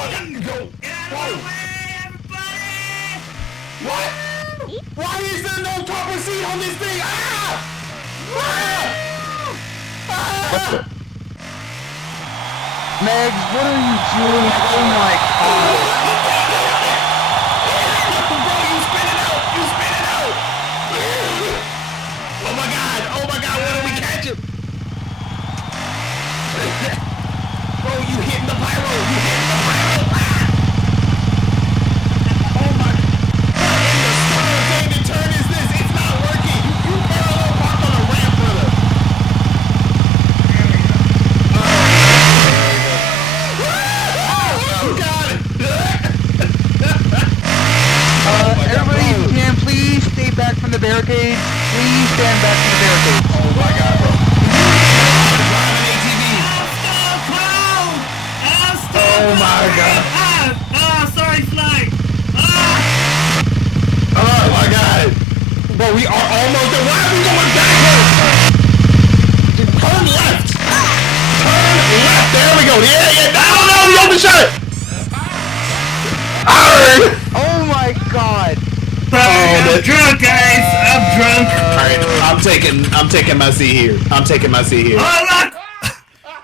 fucking go. Get out of the way, everybody! What? Why is there no proper seat on this thing? Ah! Ah! Megs, what are you doing? Oh my god. Bro, you spit it out! You spit it out! Oh my god! Oh my god! What are we catching? Bro, you hitting the pyro! You hitting the pyro! Ah! Oh my! What in the star dang turn is this? It's not working! You parallel parked on a ramp, brother! Oh god! Everybody, if you can, please stay back from the barricades. Please stand back from the barricades. Oh my god, bro. Oh my god. Sorry, Fly. Oh my god. Bro, we are almost there. Why are we going backwards? Turn left. Turn left. There we go. Yeah. No, you overshot it. Oh my god. I'm drunk, guys. I'm drunk. Alright, I'm taking my seat here. Oh, look.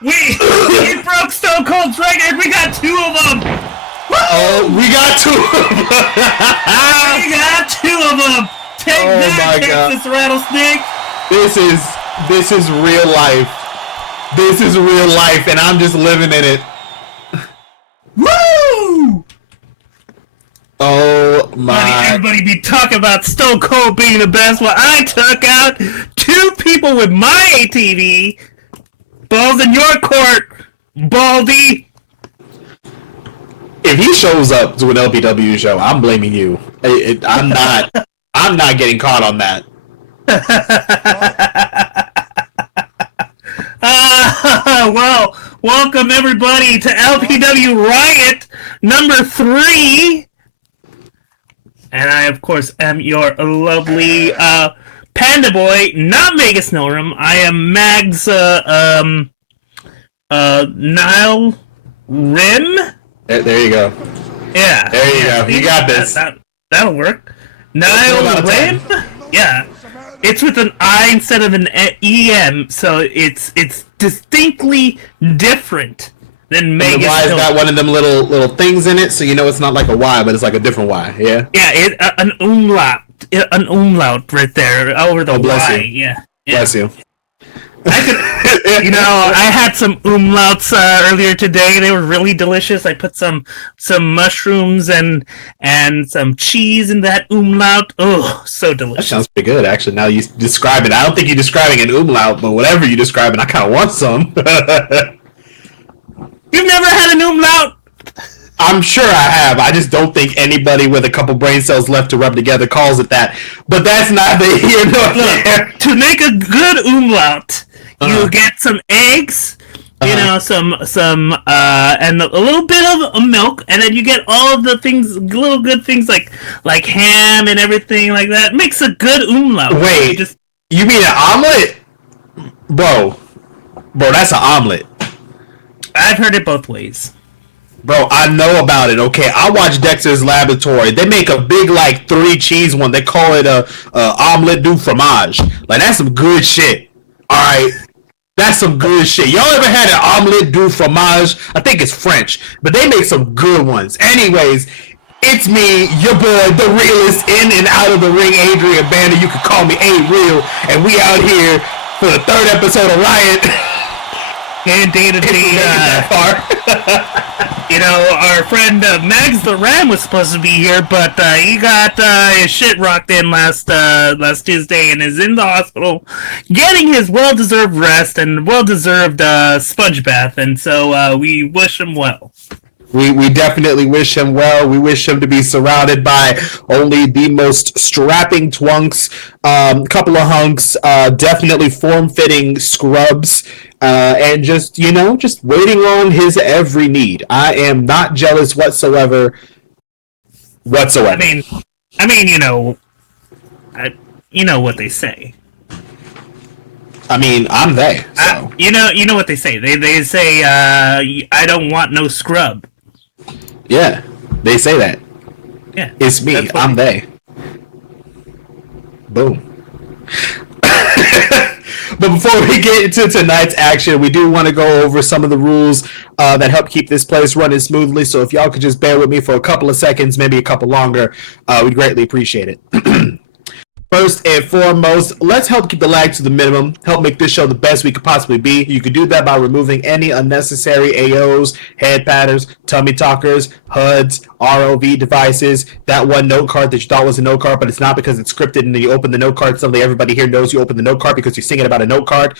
We broke Stone Cold's record. We got 2 of them. Oh, we got 2 of them. We got 2 of them. Take that, Texas rattlesnake. This is real life. This is real life, and I'm just living in it. Woo! Oh my! Everybody be talking about Stone Cold being the best. Well, I took out 2 people with my ATV. Balls in your court, Baldy. If he shows up to an LPW show, I'm blaming you. I'm not. I'm not getting caught on that. Well, welcome everybody to LPW Riot number 3. And I, of course, am your lovely panda boy, not Mega Snowroom. I am Mag's Nile Rim. There you go. Yeah. There you go. You got this. That'll work. Nile Rim? Yeah. It's with an I instead of an EM, so it's distinctly different than Mega. The Y's got one of them little things in it, so you know it's not like a Y, but it's like a different Y. Yeah. Yeah, an umlaut right there over the bless Y. you. Yeah. Bless you. I could, I had some umlauts earlier today. They were really delicious. I put some mushrooms and some cheese in that umlaut. Oh, so delicious. That sounds pretty good, actually. Now you describe it. I don't think you're describing an umlaut, but whatever you describe it, I kind of want some. You've never had an umlaut? I'm sure I have. I just don't think anybody with a couple brain cells left to rub together calls it that. But that's neither here nor there. To make a good umlaut, you get some eggs, some and a little bit of milk, and then you get all of the things, little good things like ham and everything like that. Makes a good umlaut. Wait, you mean an omelet? Bro, that's an omelet. I've heard it both ways. Bro, I know about it, okay? I watch Dexter's Laboratory. They make a big, 3 cheese one. They call it a omelette du fromage. Like, that's some good shit. Alright? That's some good shit. Y'all ever had an omelette du fromage? I think it's French. But they make some good ones. Anyways, it's me, your boy, the realest, in and out of the ring, Adrian Banner. You can call me A-Real. And we out here for the 3rd episode of Riot. Indeed. Our friend Mags the Ram was supposed to be here, but he got his shit rocked in last Tuesday and is in the hospital getting his well-deserved rest and well-deserved sponge bath, and so we wish him well. We definitely wish him well. We wish him to be surrounded by only the most strapping twunks, couple of hunks, definitely form-fitting scrubs, and just waiting on his every need. I am not jealous whatsoever. I mean, you know what they say. I mean, I'm they. So. You know what they say. They say, I don't want no scrub. Yeah, they say that. Yeah, It's me. I'm they. Boom. But before we get into tonight's action, we do want to go over some of the rules that help keep this place running smoothly. So if y'all could just bear with me for a couple of seconds, maybe a couple longer, we'd greatly appreciate it. First and foremost, let's help keep the lag to the minimum, help make this show the best we could possibly be. You can do that by removing any unnecessary AOs, head patterns, tummy talkers, HUDs, ROV devices, that one note card that you thought was a note card, but it's not because it's scripted and then you open the note card, suddenly everybody here knows you opened the note card because you're singing about a note card.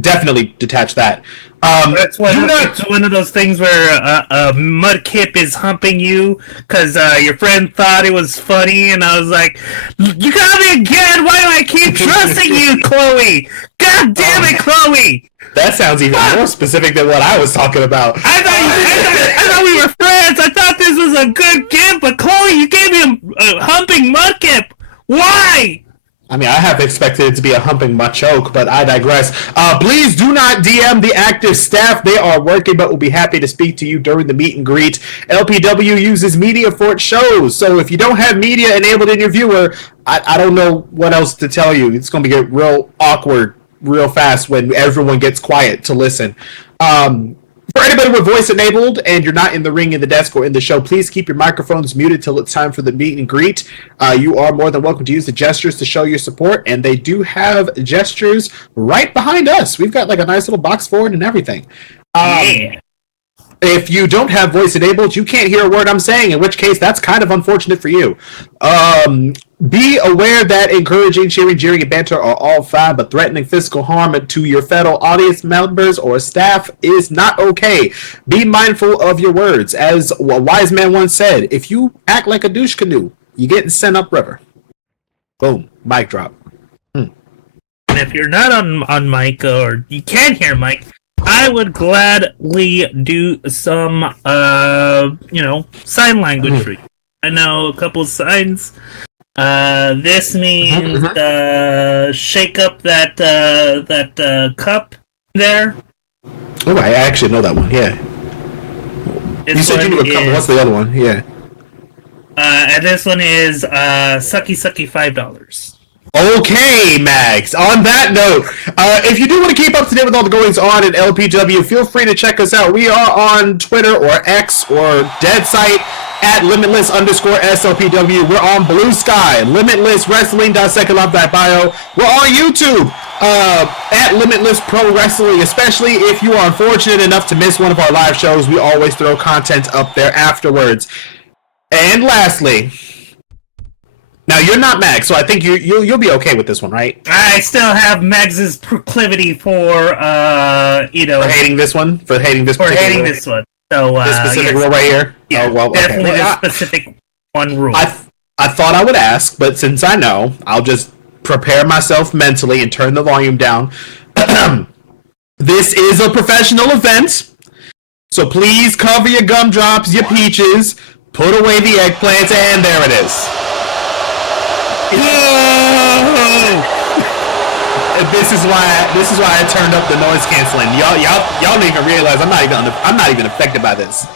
Definitely detach that. It's one of those things where a mudkip is humping you because your friend thought it was funny, and I was like, "You got me again! Why do I keep trusting you, Chloe? God damn it, Chloe!" That sounds even more specific than what I was talking about. I thought we were friends. I thought this was a good gift, but Chloe, you gave me a humping mudkip. Why? I mean, I have expected it to be a humping machoke, but I digress. Please do not DM the active staff. They are working, but will be happy to speak to you during the meet and greet. LPW uses media for its shows, so if you don't have media enabled in your viewer, I don't know what else to tell you. It's going to get real awkward real fast when everyone gets quiet to listen. For anybody with voice enabled and you're not in the ring, in the desk, or in the show, please keep your microphones muted till it's time for the meet and greet. You are more than welcome to use the gestures to show your support, and they do have gestures right behind us. We've got like a nice little box for it and everything. If you don't have voice enabled, you can't hear a word I'm saying, in which case that's kind of unfortunate for you. Be aware that encouraging, cheering, jeering, and banter are all fine, but threatening physical harm to your fellow audience members or staff is not okay. Be mindful of your words. As a wise man once said, if you act like a douche canoe, you're getting sent upriver. Boom. Mic drop. And if you're not on mic or you can't hear Mike, I would gladly do some, sign language for you. I know a couple of signs. This means shake up that cup there. Oh, I actually know that one. Yeah. You said you knew a couple. What's the other one? Yeah. And this one is sucky $5. Okay, Max. On that note, if you do want to keep up to date with all the goings on at LPW, feel free to check us out. We are on Twitter or X or Dead Site at Limitless_SLPW. We're on Blue Sky, Limitless Wrestling.secondlove.bio. We're on YouTube at Limitless Pro Wrestling, especially if you are unfortunate enough to miss one of our live shows. We always throw content up there afterwards. And lastly, now you're not Max, so I think you'll be okay with this one, right? I still have Max's proclivity for hating this one, for hating this one. So this specific rule right here. Yeah, oh well, definitely okay. this specific one rule. I thought I would ask, but since I know, I'll just prepare myself mentally and turn the volume down. This is a professional event, so please cover your gumdrops, your peaches, put away the eggplants, and there it is. This is why I turned up the noise canceling. Y'all don't even realize I'm not even affected by this.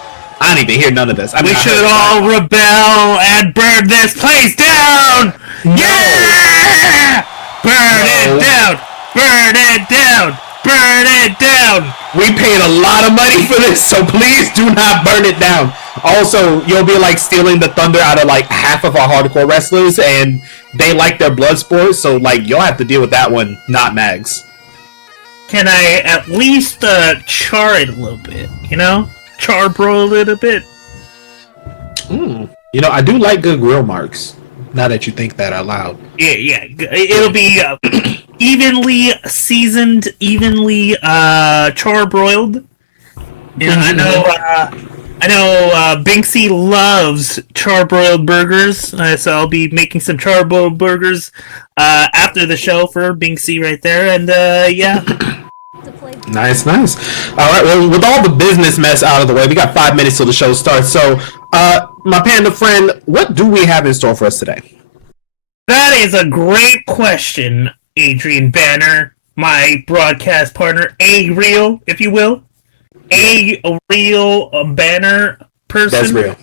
I don't even hear none of this. We should all rebel and burn this place down. No. Yeah! Burn it down. Burn it down. Burn it down. We paid a lot of money for this, so please do not burn it down. Also, you'll be like stealing the thunder out of like half of our hardcore wrestlers, and they like their blood sports, so like you'll have to deal with that one, not Mags. Can I at least char it a little bit? Charbroil it a bit. I do like good grill marks. Now that you think that out loud. Yeah. It'll be evenly seasoned, evenly charbroiled. I know Binksy loves charbroiled burgers, so I'll be making some charbroiled burgers after the show for Binksy right there, and yeah. Nice. All right, well, with all the business mess out of the way, we got 5 minutes till the show starts, so my panda friend, what do we have in store for us today? That is a great question, Adrian Banner, my broadcast partner, A-Real, if you will. A-Real Banner person. That's real.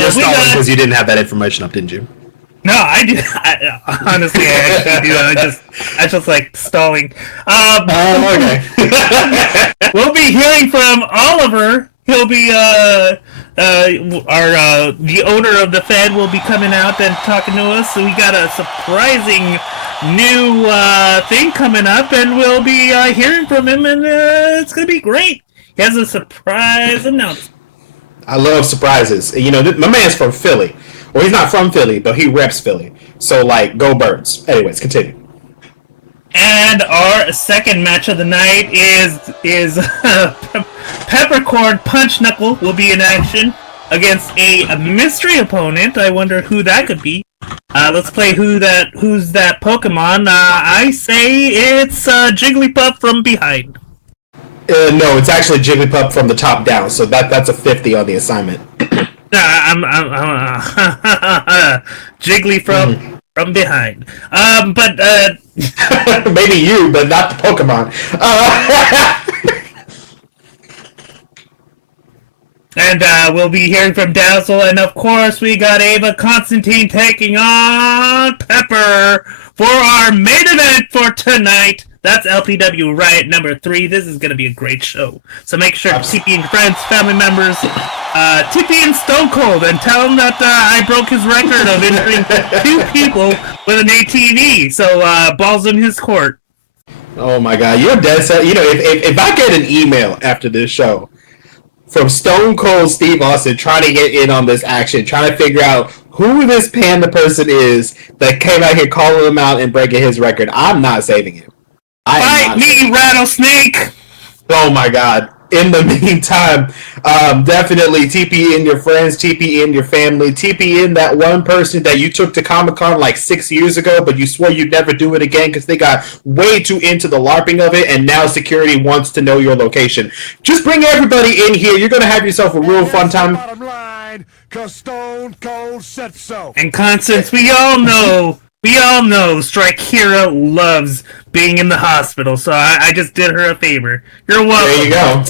You're stalling because you didn't have that information up, didn't you? No, I do. Honestly, I actually do. I just like stalling. Okay. We'll be hearing from Oliver. He'll be the owner of the Fed will be coming out and talking to us. So we got a surprising new thing coming up, and we'll be hearing from him, and it's gonna be great. He has a surprise announcement. I love surprises. You know, my man's from Philly. Well, he's not from Philly, but he reps Philly. So, like, go Birds. Anyways, continue. And our second match of the night is Peppercorn Punch Knuckle will be in action against a mystery opponent. I wonder who that could be. Let's play who's that Pokemon. I say it's Jigglypuff from behind. No, it's actually Jigglypuff from the top down. So that's a 50 on the assignment. I'm Jiggly from behind. But maybe you, but not the Pokemon. And we'll be hearing from Dazzle, and of course we got Ava Constantine taking on Pepper for our main event for tonight. That's LPW Riot number 3. This is going to be a great show. So make sure to TP in friends, family members, TP in Stone Cold, and tell him that I broke his record of entering 2 people with an ATV. So balls in his court. Oh my God, you're dead set. You know, if I get an email after this show from Stone Cold Steve Austin trying to get in on this action, trying to figure out who this panda person is that came out here calling him out and breaking his record, I'm not saving him. Fight me, Rattlesnake! Oh my God. In the meantime, definitely TP in your friends, TP in your family, TP in that one person that you took to Comic-Con like 6 years ago, but you swore you'd never do it again because they got way too into the LARPing of it, and now security wants to know your location. Just bring everybody in here. You're going to have yourself a real fun time. Bottom line, 'cause Stone Cold said so. And Constance, we all know Strike Hero loves being in the hospital, so I just did her a favor. You're welcome. There you go.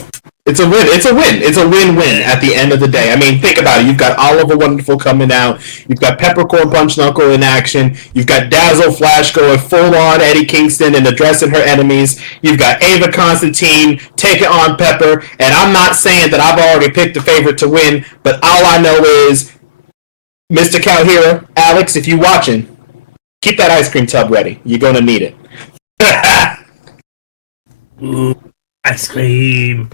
It's a win. It's a win. It's a win-win at the end of the day. I mean, think about it. You've got Oliver Wonderful coming out. You've got Peppercorn Punch Knuckle in action. You've got Dazzle Flash going full-on Eddie Kingston and addressing her enemies. You've got Ava Constantine taking on Pepper. And I'm not saying that I've already picked the favorite to win, but all I know is, Mr. Calhera, Alex, if you're watching, keep that ice cream tub ready. You're going to need it. Ooh, ice cream.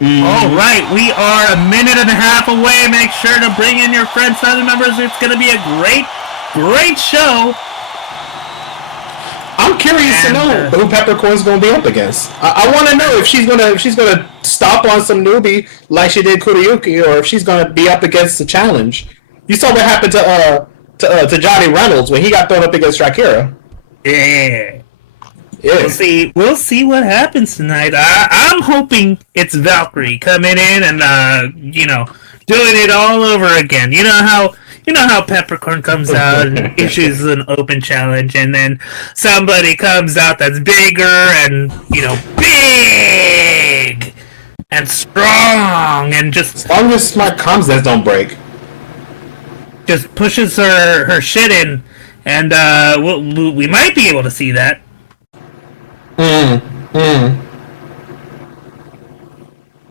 All right, we are a minute and a half away. Make sure to bring in your friends, family members. It's going to be a great show. I'm curious to know who Peppercorn's going to be up against. I want to know if she's gonna stomp on some newbie like she did Kuriyuki, or if she's going to be up against the challenge. You saw what happened to Johnny Reynolds when he got thrown up against Shakira. Yeah. Yeah. We'll see what happens tonight. I'm hoping it's Valkyrie coming in and doing it all over again. You know how Peppercorn comes out and issues an open challenge, and then somebody comes out that's bigger and big and strong and just as long as my comms don't break. Just pushes her shit in, and we might be able to see that.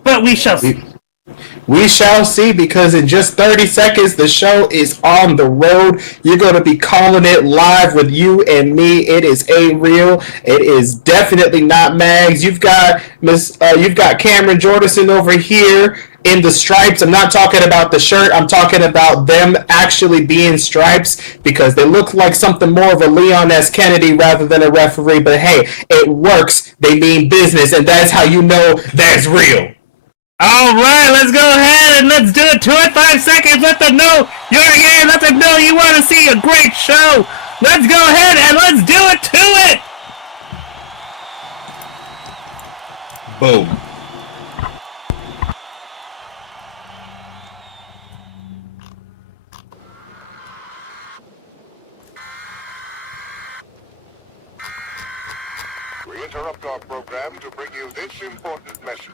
But we shall see. We shall see, because in just 30 seconds, the show is on the road. You're going to be calling it live with you and me. It is A-Real. It is definitely not Mags. You've got Cameron Jordison over here in the stripes. I'm not talking about the shirt. I'm talking about them actually being stripes, because they look like something more of a Leon S. Kennedy rather than a referee. But hey, it works. They mean business, and that's how you know that's real. All right, let's go ahead and let's do it. 2 and 5 seconds. Let them know you're here. Let them know you want to see a great show. Let's go ahead and let's do it to it. Boom. We interrupt our program to bring you this important message.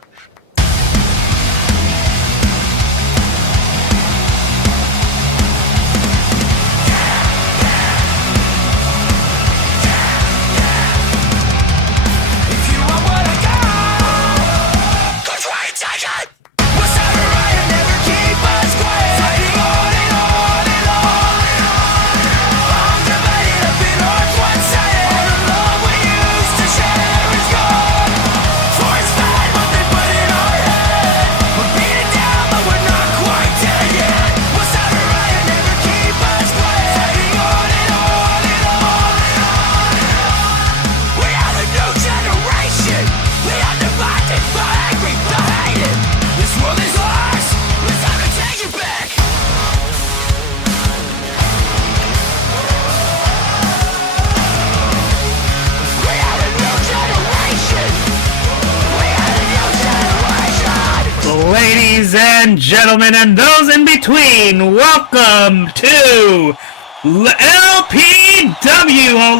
and gentlemen, and those in between, welcome to LPW,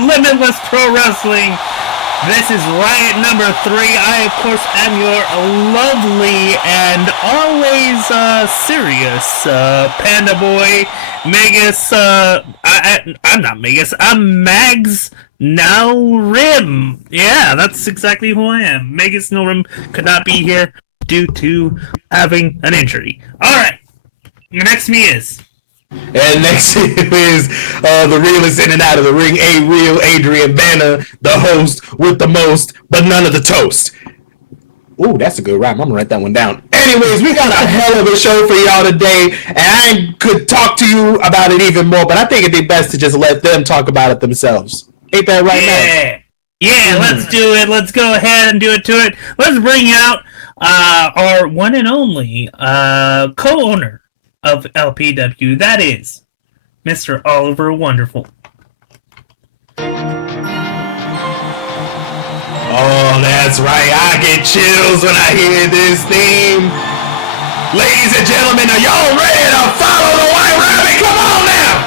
Limitless Pro Wrestling. This is Riot number 3. I, of course, am your lovely and always serious Panda Boy, Megas. I'm not Megas. I'm Mags Now Rim. Yeah, that's exactly who I am. Megas No Rim could not be here due to having an injury. All right. Next me is. And next is the realest in and out of the ring, a real Adrian Banner, the host with the most, but none of the toast. Ooh, that's a good rhyme. I'm gonna write that one down. Anyways, we got a hell of a show for y'all today, and I could talk to you about it even more, but I think it'd be best to just let them talk about it themselves. Ain't that right, man? Yeah, let's do it. Let's go ahead and do it to it. Let's bring out our one and only co-owner of LPW, that is Mr. Oliver Wonderful. Oh, that's right. I get chills when I hear this theme. Ladies and gentlemen, are y'all ready to follow the White Rabbit? Come on now!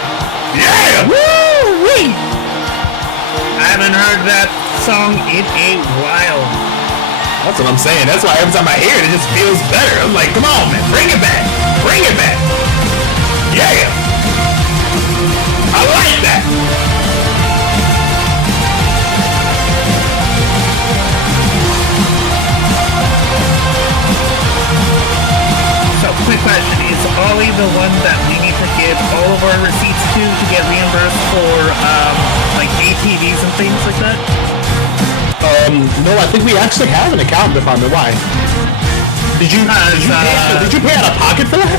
Yeah! Woo-wee! I haven't heard that song in a while. That's what I'm saying. That's why every time I hear it, it just feels better. I'm like, come on, man. Bring it back. Bring it back. Yeah! I like that! So, quick question. Is Ollie the one that we need to give all of our receipts to get reimbursed for, like, ATVs and things like that? No, I think we actually have an accounting department. Why? Did you pay out of pocket for that?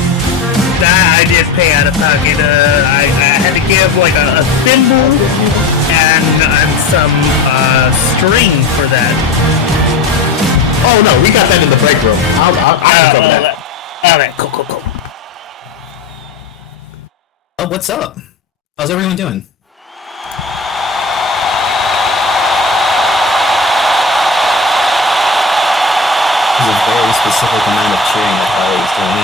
I did pay out of pocket. I had to give like a thimble and some string for that. Oh no, we got that in the break room. I can cover that. Alright, cool. Oh, what's up? How's everyone doing? A very specific amount of cheering that Harley's doing.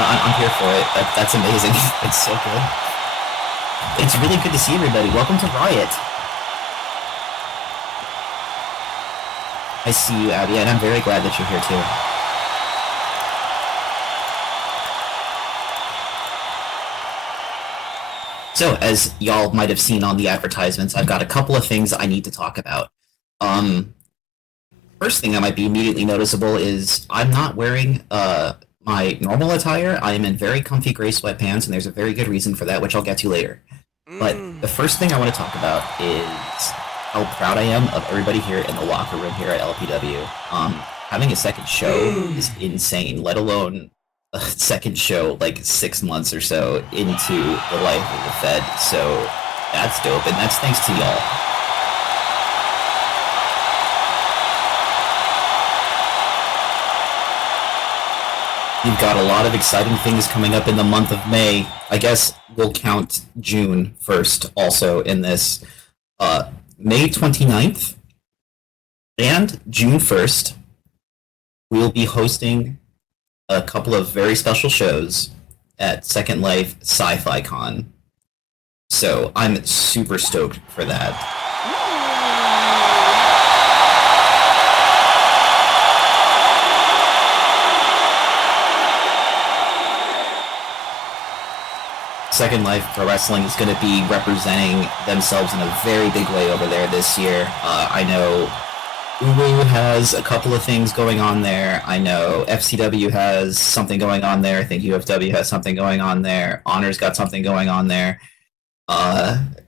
I'm here for it. That's amazing. It's so good. It's really good to see everybody. Welcome to Riot. I see you, Abby, and I'm very glad that you're here too. So, as y'all might have seen on the advertisements, I've got a couple of things I need to talk about. First thing that might be immediately noticeable is I'm not wearing my normal attire. I am in very comfy gray sweatpants, and there's a very good reason for that, which I'll get to later. But the first thing I want to talk about is how proud I am of everybody here in the locker room here at LPW. Having a second show is insane, let alone a second show like 6 months or so into the life of the Fed. So that's dope, and that's thanks to y'all. We've got a lot of exciting things coming up in the month of May. I guess we'll count June first also in this. May 29th and June 1st, we'll be hosting a couple of very special shows at Second Life Sci-Fi Con. So I'm super stoked for that. Second Life Pro Wrestling is going to be representing themselves in a very big way over there this year. I know Uwu has a couple of things going on there. I know FCW has something going on there. I think UFW has something going on there. Honor's got something going on there.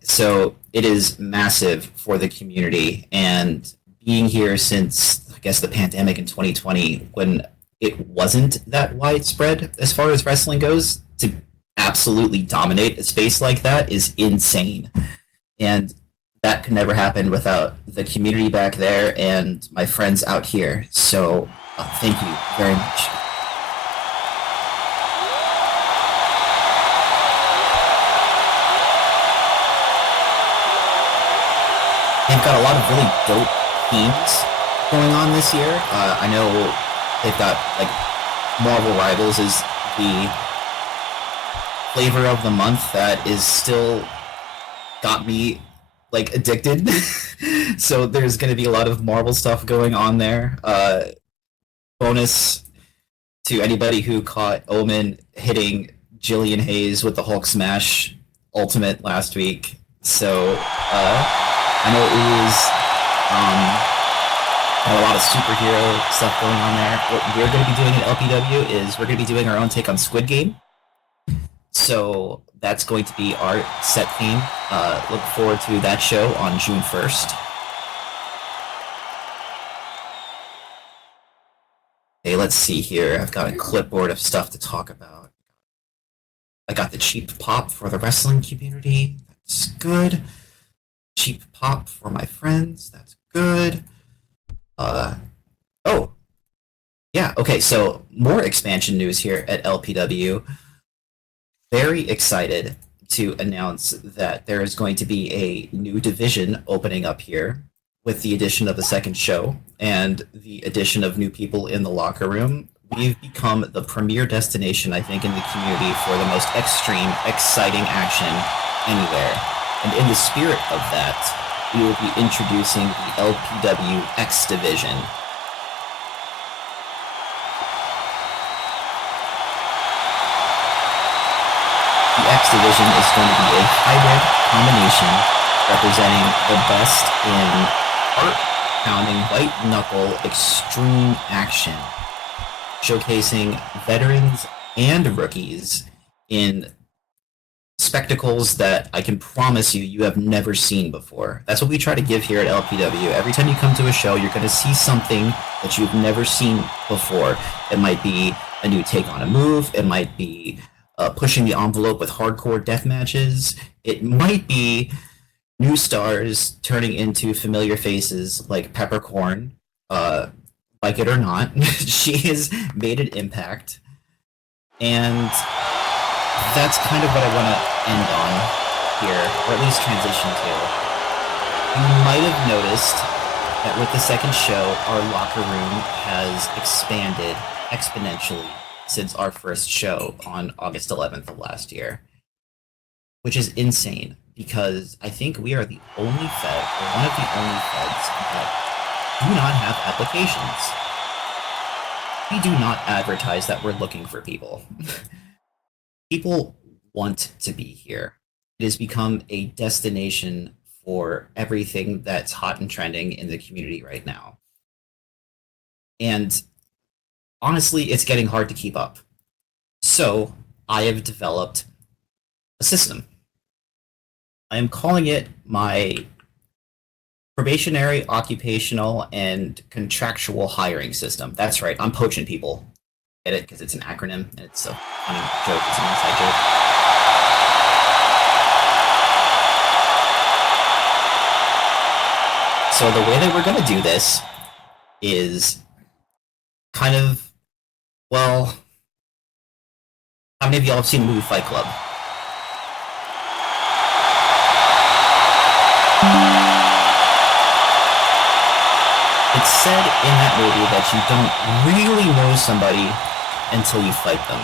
So it is massive for the community. And being here since, I guess, the pandemic in 2020, when it wasn't that widespread as far as wrestling goes, to absolutely dominate a space like that is insane. And that could never happen without the community back there and my friends out here. So thank you very much. They've got a lot of really dope themes going on this year. I know they've got like Marvel Rivals is the flavor of the month that is still got me like addicted. So there's going to be a lot of Marvel stuff going on there. Bonus to anybody who caught Omen hitting Jillian Hayes with the Hulk Smash Ultimate last week. So I know it was had a lot of superhero stuff going on there. What we're going to be doing at LPW is we're going to be doing our own take on Squid Game. So that's going to be our set theme. Look forward to that show on June 1st. Okay, let's see here. I've got a clipboard of stuff to talk about. I got the cheap pop for the wrestling community. That's good. Cheap pop for my friends. That's good. Oh. Yeah, okay, so more expansion news here at LPW. Very excited to announce that there is going to be a new division opening up here with the addition of a second show and the addition of new people in the locker room. We've become the premier destination, I think, in the community for the most extreme, exciting action anywhere. And in the spirit of that, we will be introducing the LPW X Division. The X Division is going to be a hybrid combination representing the best in heart-pounding, white-knuckle, extreme action, showcasing veterans and rookies in spectacles that I can promise you have never seen before. That's what we try to give here at LPW. Every time you come to a show, you're going to see something that you've never seen before. It might be a new take on a move. It might be pushing the envelope with hardcore death matches. It might be new stars turning into familiar faces like Peppercorn. Like it or not, she has made an impact. And that's kind of what I want to end on here, or at least transition to. You might have noticed that with the second show, our locker room has expanded exponentially since our first show on August 11th of last year, which is insane because I think we are the only fed, or one of the only feds that do not have applications. We do not advertise that we're looking for people. People want to be here. It has become a destination for everything that's hot and trending in the community right now. And honestly, it's getting hard to keep up. So I have developed a system. I am calling it my probationary, occupational, and contractual hiring system. That's right, I'm poaching people. Get it? Because it's an acronym, and it's a funny joke. It's an inside joke. So the way that we're going to do this is kind of, well, how many of y'all have seen the movie Fight Club? It's said in that movie that you don't really know somebody until you fight them.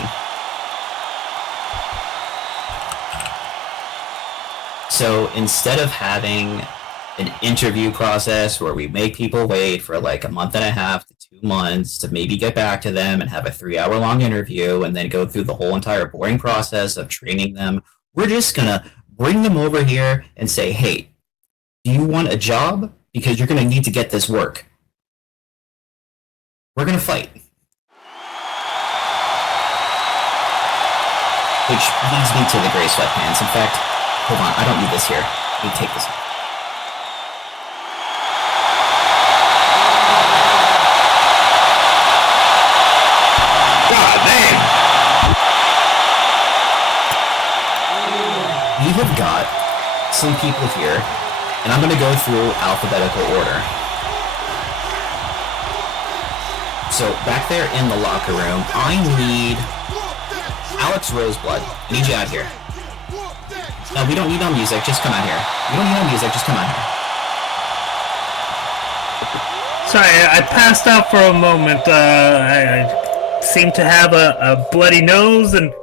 So instead of having an interview process where we make people wait for like a month and a half to 2 months to maybe get back to them and have a 3-hour-long interview and then go through the whole entire boring process of training them, we're just gonna bring them over here and say, hey, do you want a job? Because you're gonna need to get this work. We're gonna fight. Which leads me to the gray sweatpants. In fact, hold on, I don't need this here. Let me take this off. God damn! We have got some people here, and I'm gonna go through alphabetical order. So back there in the locker room, I need Alex Roseblood. I need you out here. No, we don't need no music. Just come out here. We don't need no music. Just come out here. Sorry, I passed out for a moment. seem to have a bloody nose and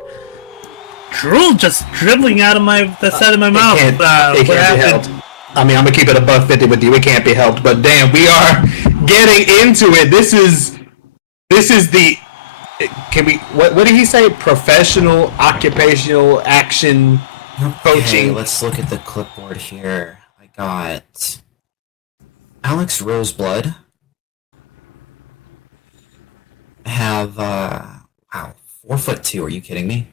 drool just dribbling out of the side of my mouth. It can't be helped. I mean, I'm gonna keep it $1.50 with you. It can't be helped. But damn, we are getting into it. This is the. Can we? What did he say? Professional, occupational, action, coaching. Okay, let's look at the clipboard here. I got Alex Roseblood. I have wow, 4'2". Are you kidding me?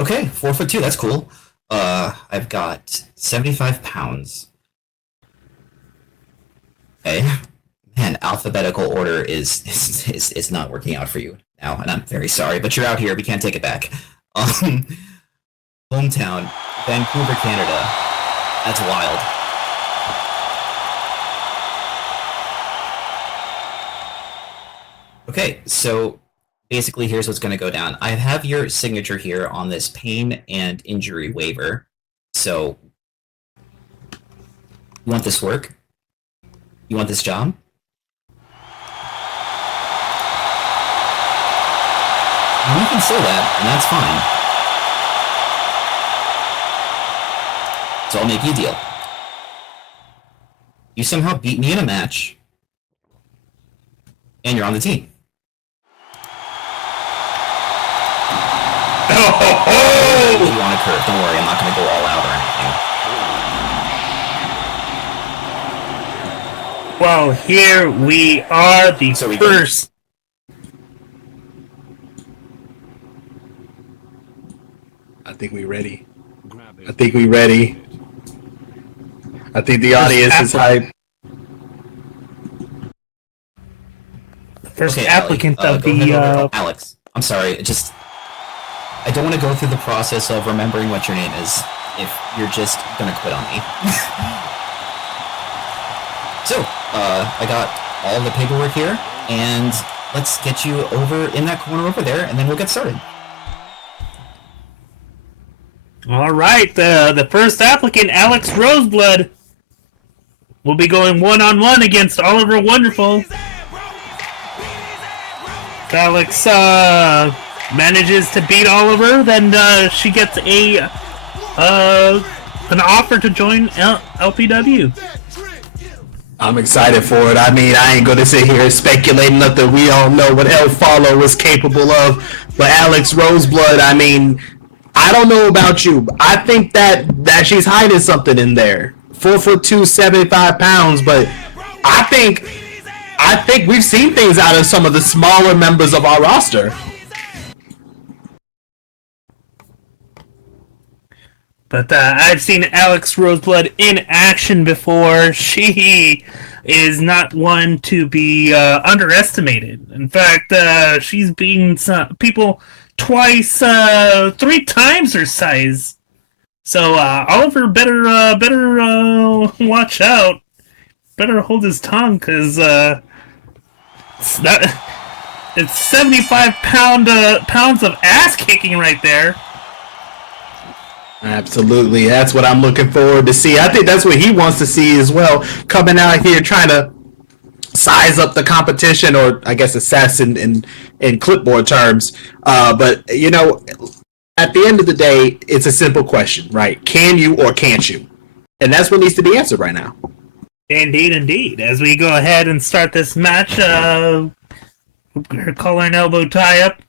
Okay, 4'2". That's cool. I've got 75 pounds. Okay. Man, alphabetical order is not working out for you now, and I'm very sorry, but you're out here. We can't take it back. Hometown, Vancouver, Canada. That's wild. Okay, so basically here's what's going to go down. I have your signature here on this pain and injury waiver. So, you want this work? You want this job? And you can say that, and that's fine. So I'll make you a deal. You somehow beat me in a match, and you're on the team. You want a curve? Don't worry, I'm not going to go all out or anything. Well, here we are, the first. I think we ready. I think we ready. I think the audience is hyped. First applicant of the Alex. I'm sorry. I don't want to go through the process of remembering what your name is if you're just gonna quit on me. So, I got all the paperwork here, and let's get you over in that corner over there, and then we'll get started. All right, the first applicant, Alex Roseblood, will be going one-on-one against Oliver Wonderful. If Alex manages to beat Oliver, then she gets an offer to join LPW. I'm excited for it. I mean, I ain't gonna sit here speculating nothing. We all know what El Follow is capable of. But Alex Roseblood, I mean, I don't know about you, but I think that she's hiding something in there. 4'2", 75 pounds, but I think we've seen things out of some of the smaller members of our roster. But I've seen Alex Roseblood in action before. She is not one to be underestimated. In fact, she's beaten people twice, 3 times her size. So Oliver better watch out. Better hold his tongue, because it's 75 pounds of ass kicking right there. Absolutely, that's what I'm looking forward to see. I think that's what he wants to see as well. Coming out here trying to size up the competition, or I guess assess in clipboard terms. But you know, at the end of the day, it's a simple question, right? Can you or can't you? And that's what needs to be answered right now. Indeed, indeed. As we go ahead and start this match, her collar and elbow tie up.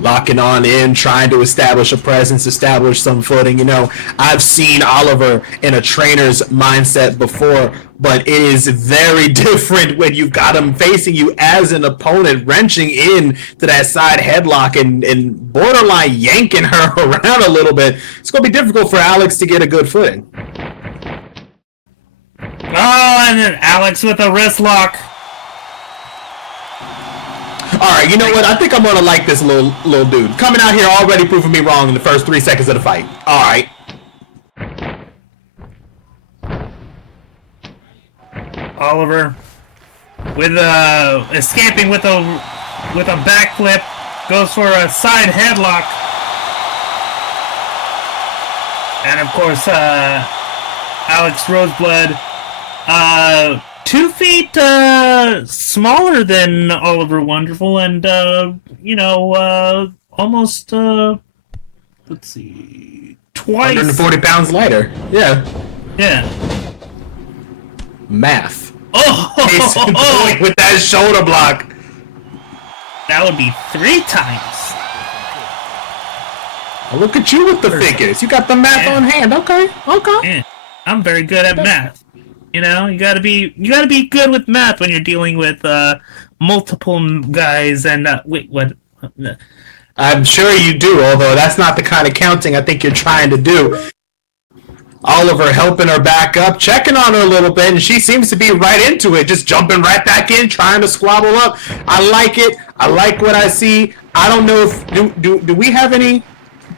Locking on in, trying to establish a presence, establish some footing. You know, I've seen Oliver in a trainer's mindset before, but it is very different when you've got him facing you as an opponent, wrenching in to that side headlock and borderline yanking her around a little bit. It's going to be difficult for Alex to get a good footing. Oh, and then Alex with a wrist lock. Alright, you know what? I think I'm gonna like this little dude. Coming out here already proving me wrong in the first 3 seconds of the fight. Alright. Oliver with escaping with a backflip, goes for a side headlock. And of course, Alex Roseblood, 2 feet smaller than Oliver Wonderful, and almost let's see, twice 140 pounds lighter. Yeah. Math. Case in point with that shoulder block. That would be 3 times. Look at you with the figures. You got the math on hand. Okay. Yeah. I'm very good at math. You gotta be good with math when you're dealing with multiple guys. And wait, what? I'm sure you do, although that's not the kind of counting I think you're trying to do. Oliver helping her back up, checking on her a little bit, and she seems to be right into it, just jumping right back in, trying to squabble up. I like it. I like what I see. I don't know if do we have any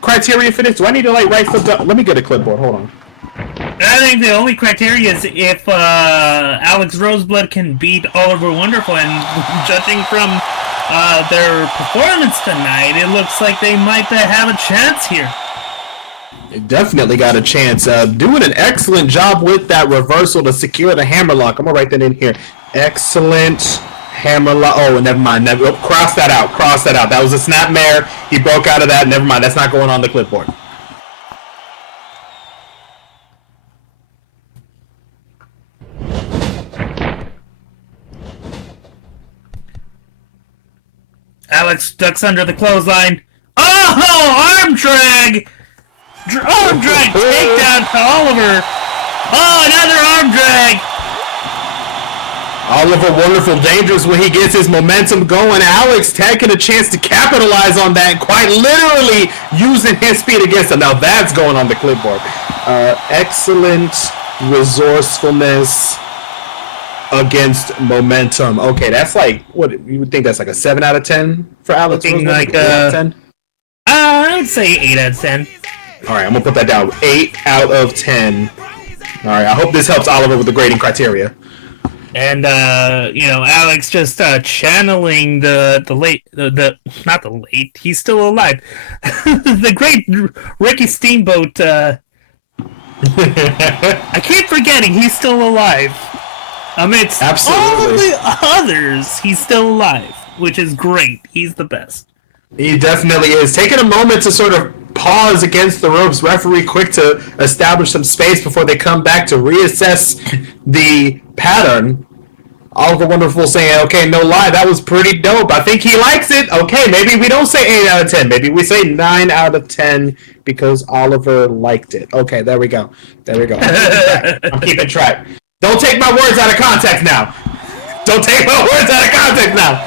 criteria for this? Do I need to write stuff down? Let me get a clipboard. Hold on. I think the only criteria is if Alex Roseblood can beat Oliver Wonderful, and judging from their performance tonight, it looks like they might have a chance here. They definitely got a chance. Doing an excellent job with that reversal to secure the hammerlock. I'm gonna write that in here. Excellent hammerlock. Oh, never mind. Cross that out. Cross that out. That was a snapmare. He broke out of that. Never mind. That's not going on the clipboard. Alex ducks under the clothesline. Oh, arm drag! Arm drag takedown to Oliver. Oh, another arm drag. Oliver Wonderful dangerous when he gets his momentum going. Alex taking a chance to capitalize on that, quite literally using his speed against him. Now that's going on the clipboard. Excellent resourcefulness against momentum. Okay, that's like, what you would think that's like a 7 out of 10 for Alex? Looking like 8 out of 10? I'd say 8 out of 10. Alright, I'm gonna put that down. 8 out of 10. Alright, I hope this helps Oliver with the grading criteria. And Alex just channeling the not the late, he's still alive. The great Ricky Steamboat. I keep forgetting he's still alive. Amidst all of the others, he's still alive, which is great. He's the best. He definitely is. Taking a moment to sort of pause against the ropes. Referee quick to establish some space before they come back to reassess the pattern. Oliver Wonderful saying, okay, no lie, that was pretty dope. I think he likes it. Okay, maybe we don't say 8 out of 10. Maybe we say 9 out of 10 because Oliver liked it. Okay, there we go. There we go. I'm keeping track. Don't take my words out of context now. Don't take my words out of context now.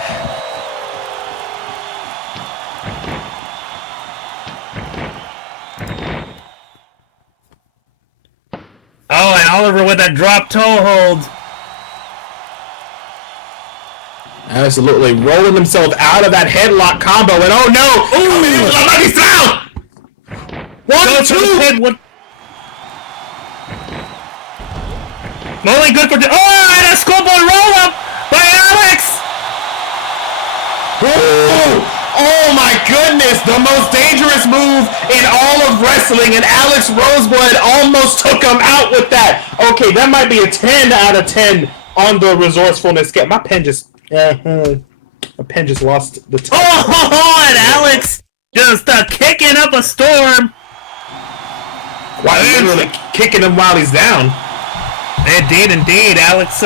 Oh, and Oliver with that drop toe hold. Absolutely rolling himself out of that headlock combo, and oh no! One, two! Only good for and a schoolboy roll up by Alex! Oh my goodness! The most dangerous move in all of wrestling, and Alex Roseblood almost took him out with that. Okay, that might be a 10 out of 10 on the resourcefulness scale. My pen just lost the touch. Oh, and Alex just kicking up a storm. Wow, literally kicking him while he's down. Indeed. Alex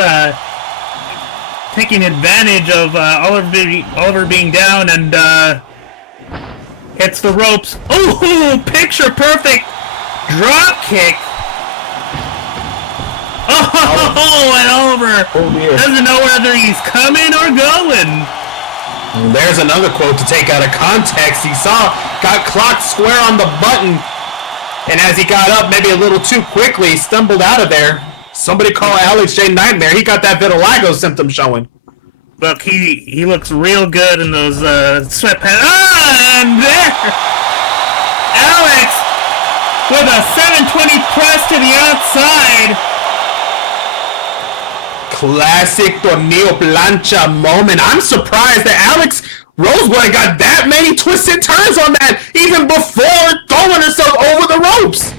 taking advantage of Oliver being down and hits the ropes. Ooh, picture perfect drop kick. Oh, and Oliver doesn't know whether he's coming or going. There's another quote to take out of context. He got clocked square on the button, and as he got up maybe a little too quickly, stumbled out of there. Somebody call Alex J. Nightmare. He got that vitiligo symptom showing. Look, he looks real good in those sweatpants. And there! Alex with a 720 press to the outside. Classic tornillo plancha moment. I'm surprised that Alex Roseblood got that many twisted turns on that even before throwing herself over the ropes.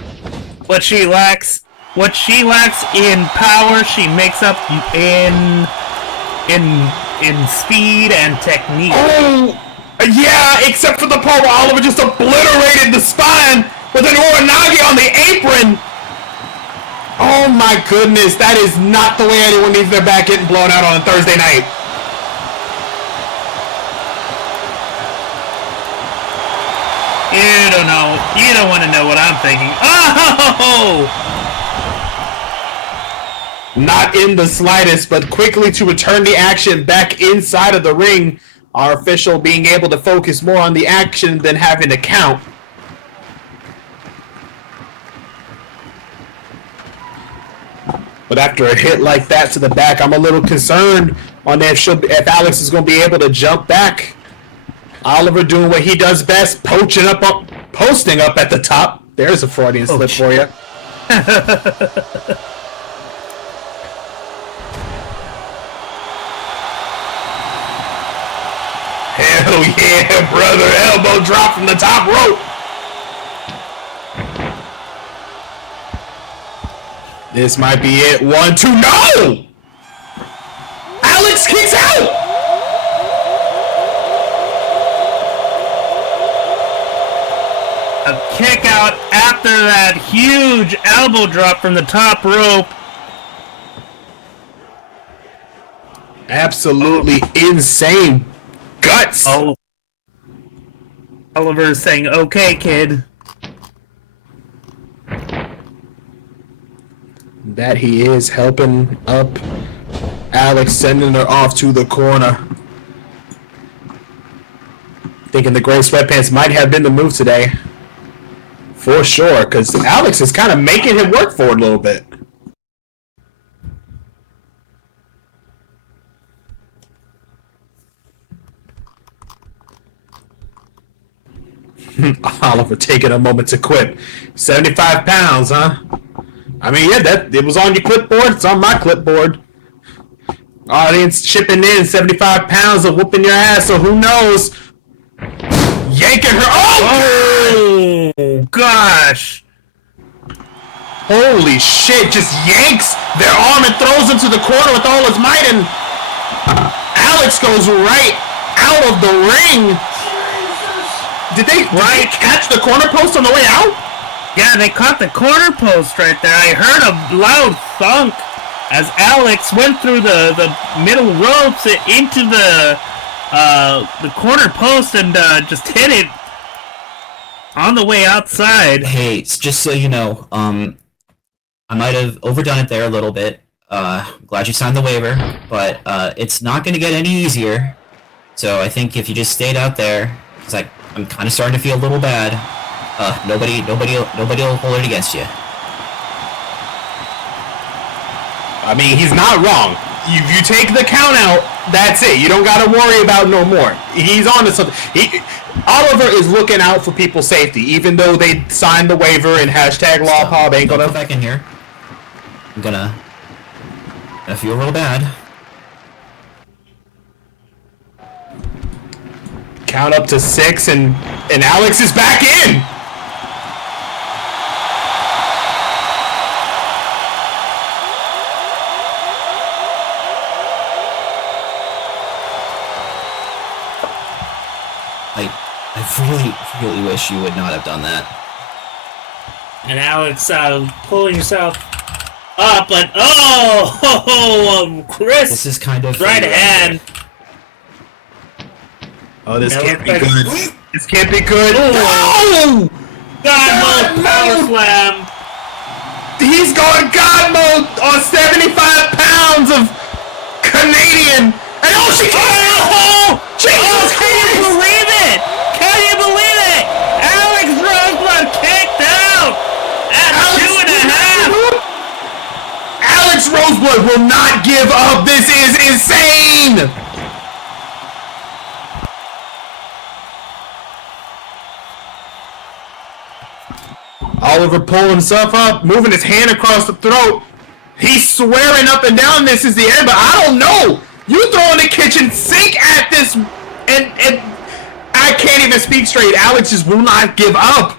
What she lacks in power, she makes up in speed and technique. Oh, yeah, except for the part where Oliver just obliterated the spine with an Uranage on the apron. Oh my goodness, that is not the way anyone needs their back getting blown out on a Thursday night. You don't know. You don't want to know what I'm thinking. Oh! Not in the slightest, but quickly to return the action back inside of the ring. Our official being able to focus more on the action than having to count. But after a hit like that to the back, I'm a little concerned on if Alex is going to be able to jump back. Oliver doing what he does best, posting up at the top. There's a Freudian slip for you. Hell yeah, brother. Elbow drop from the top rope. This might be it. 1, 2, no! Alex kicks out! A kick out after that huge elbow drop from the top rope. Absolutely insane. Guts! Oh. Oliver's saying, okay, kid. That he is helping up Alex, sending her off to the corner. Thinking the gray sweatpants might have been the move today. For sure, because Alex is kind of making him work for it a little bit. Oliver taking a moment to quip. 75 pounds, huh? I mean, yeah, it was on your clipboard. It's on my clipboard. Audience chipping in 75 pounds of whooping your ass, so who knows? Yanking her. Oh, gosh. Holy shit, just yanks their arm and throws him to the corner with all his might, and Alex goes right out of the ring. Did they catch the corner post on the way out? Yeah, they caught the corner post right there. I heard a loud thunk as Alex went through the middle ropes into the corner post and just hit it on the way outside. Hey, just so you know, I might have overdone it there a little bit. Glad you signed the waiver, but it's not going to get any easier. So I think if you just stayed out there, it's like I'm kind of starting to feel a little bad. Nobody will hold it against you. I mean, he's not wrong. If you take the count out, that's it. You don't got to worry about no more. He's on to something. Oliver is looking out for people's safety, even though they signed the waiver and hashtag LawPob ain't gonna. Go back in here. I'm gonna feel real bad. Count up to 6, and Alex is back in. I really wish you would not have done that. And Alex pulling himself up, but Chris! This is kind of right hand. Oh, this can't be good. This can't be good. Oh! God mode power slam. He's going God mode on 75 pounds of Canadian. And she can't. Jesus Can you believe it? Can you believe it? Alex Roseblood kicked out at 2.5. Alex Roseblood will not give up. This is insane. Oliver pulling himself up, moving his hand across the throat. He's swearing up and down this is the end, but I don't know. You throwing the kitchen sink at this, and I can't even speak straight. Alex just will not give up.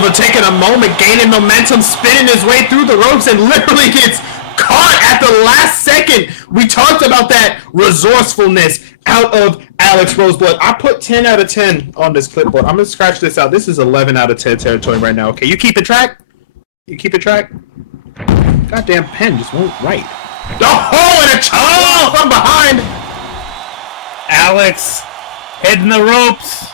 Oliver taking a moment, gaining momentum, spinning his way through the ropes, and literally gets caught at the last second. We talked about that resourcefulness out of Alex Roseblood. I put 10 out of 10 on this clipboard. I'm going to scratch this out. This is 11 out of 10 territory right now. Okay, you keep it track? You keep it track? Goddamn pen just won't write. Oh, and a chop from behind! Alex hitting the ropes.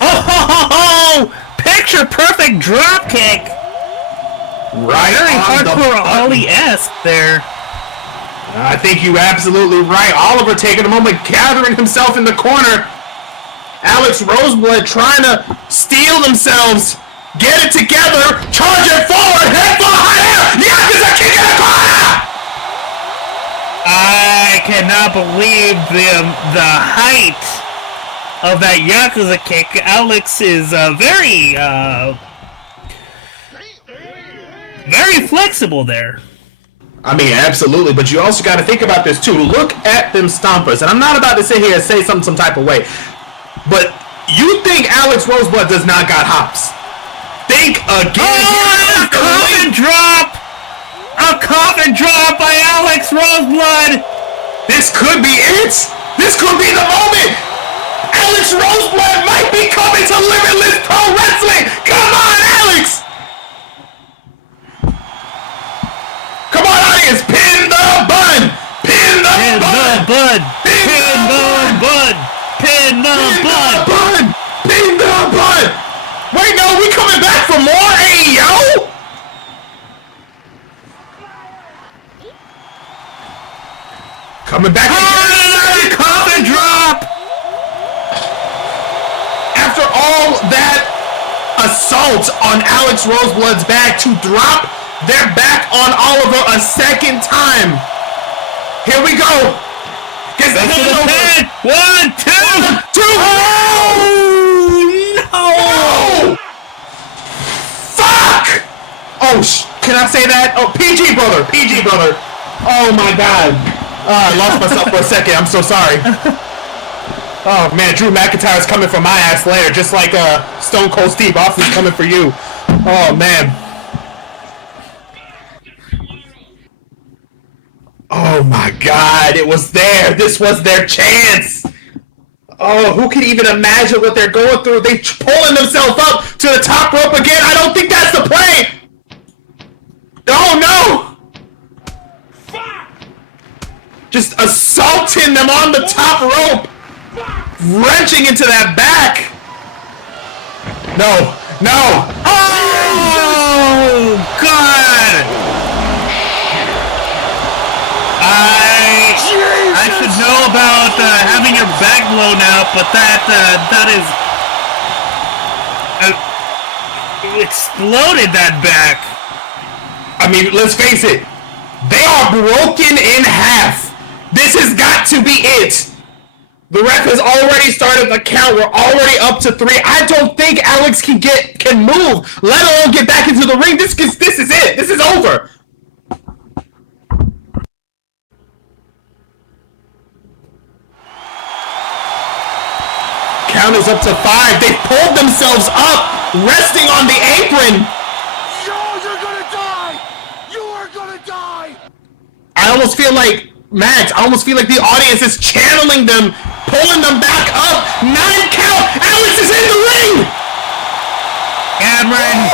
Oh! Picture perfect drop kick. Right, very hardcore Ollie-esque there. I think you're absolutely right. Oliver taking a moment, gathering himself in the corner. Alex Roseblood trying to steal themselves. Get it together. Charge it forward. Head for high air. Yakuza kick in the corner. I cannot believe the height of that Yakuza kick. Alex is very flexible there. I mean, absolutely, but you also got to think about this too. Look at them stompers, and I'm not about to sit here and say something some type of way, but you think Alex Roseblood does not got hops? Think again. Oh, a coffin drop! A coffin drop by Alex Roseblood! This could be it! This could be the moment! Alex Roseblood might be coming to Limitless Pro Wrestling! Come on, Alex! Come on, audience! Pin the bun! Pin the bun! Pin the bud! Pin the bud! Pin the bun! Wait, no, we coming back for more? Hey, yo! Coming back again! Coffin drop! After all that assault on Alex Roseblood's back, to drop their back on Oliver a second time. Here we go. Gets the hand over. 1, 2, 2. Oh, no! Fuck! Oh, can I say that? Oh, PG brother. PG brother. Oh my god. I lost myself for a second. I'm so sorry. Oh man, Drew McIntyre's coming for my ass later, just like Stone Cold Steve Austin's coming for you. Oh man. Oh my god, it was there. This was their chance. Oh, who can even imagine what they're going through? They pulling themselves up to the top rope again. I don't think that's the play. Oh no. Just assaulting them on the top rope. Wrenching into that back. No. No. Oh, God. I should know about having your back blown out, but that is exploded that back. I mean, let's face it. They are broken in half. This has got to be it. The ref has already started the count. We're already up to 3. I don't think Alex can move, let alone get back into the ring. This is it. This is over. Count is up to 5. They pulled themselves up, resting on the apron. You're gonna die! You are gonna die! I almost feel like, Max, I almost feel like the audience is channeling them, pulling them back up. 9 count. Alex is in the ring. Cameron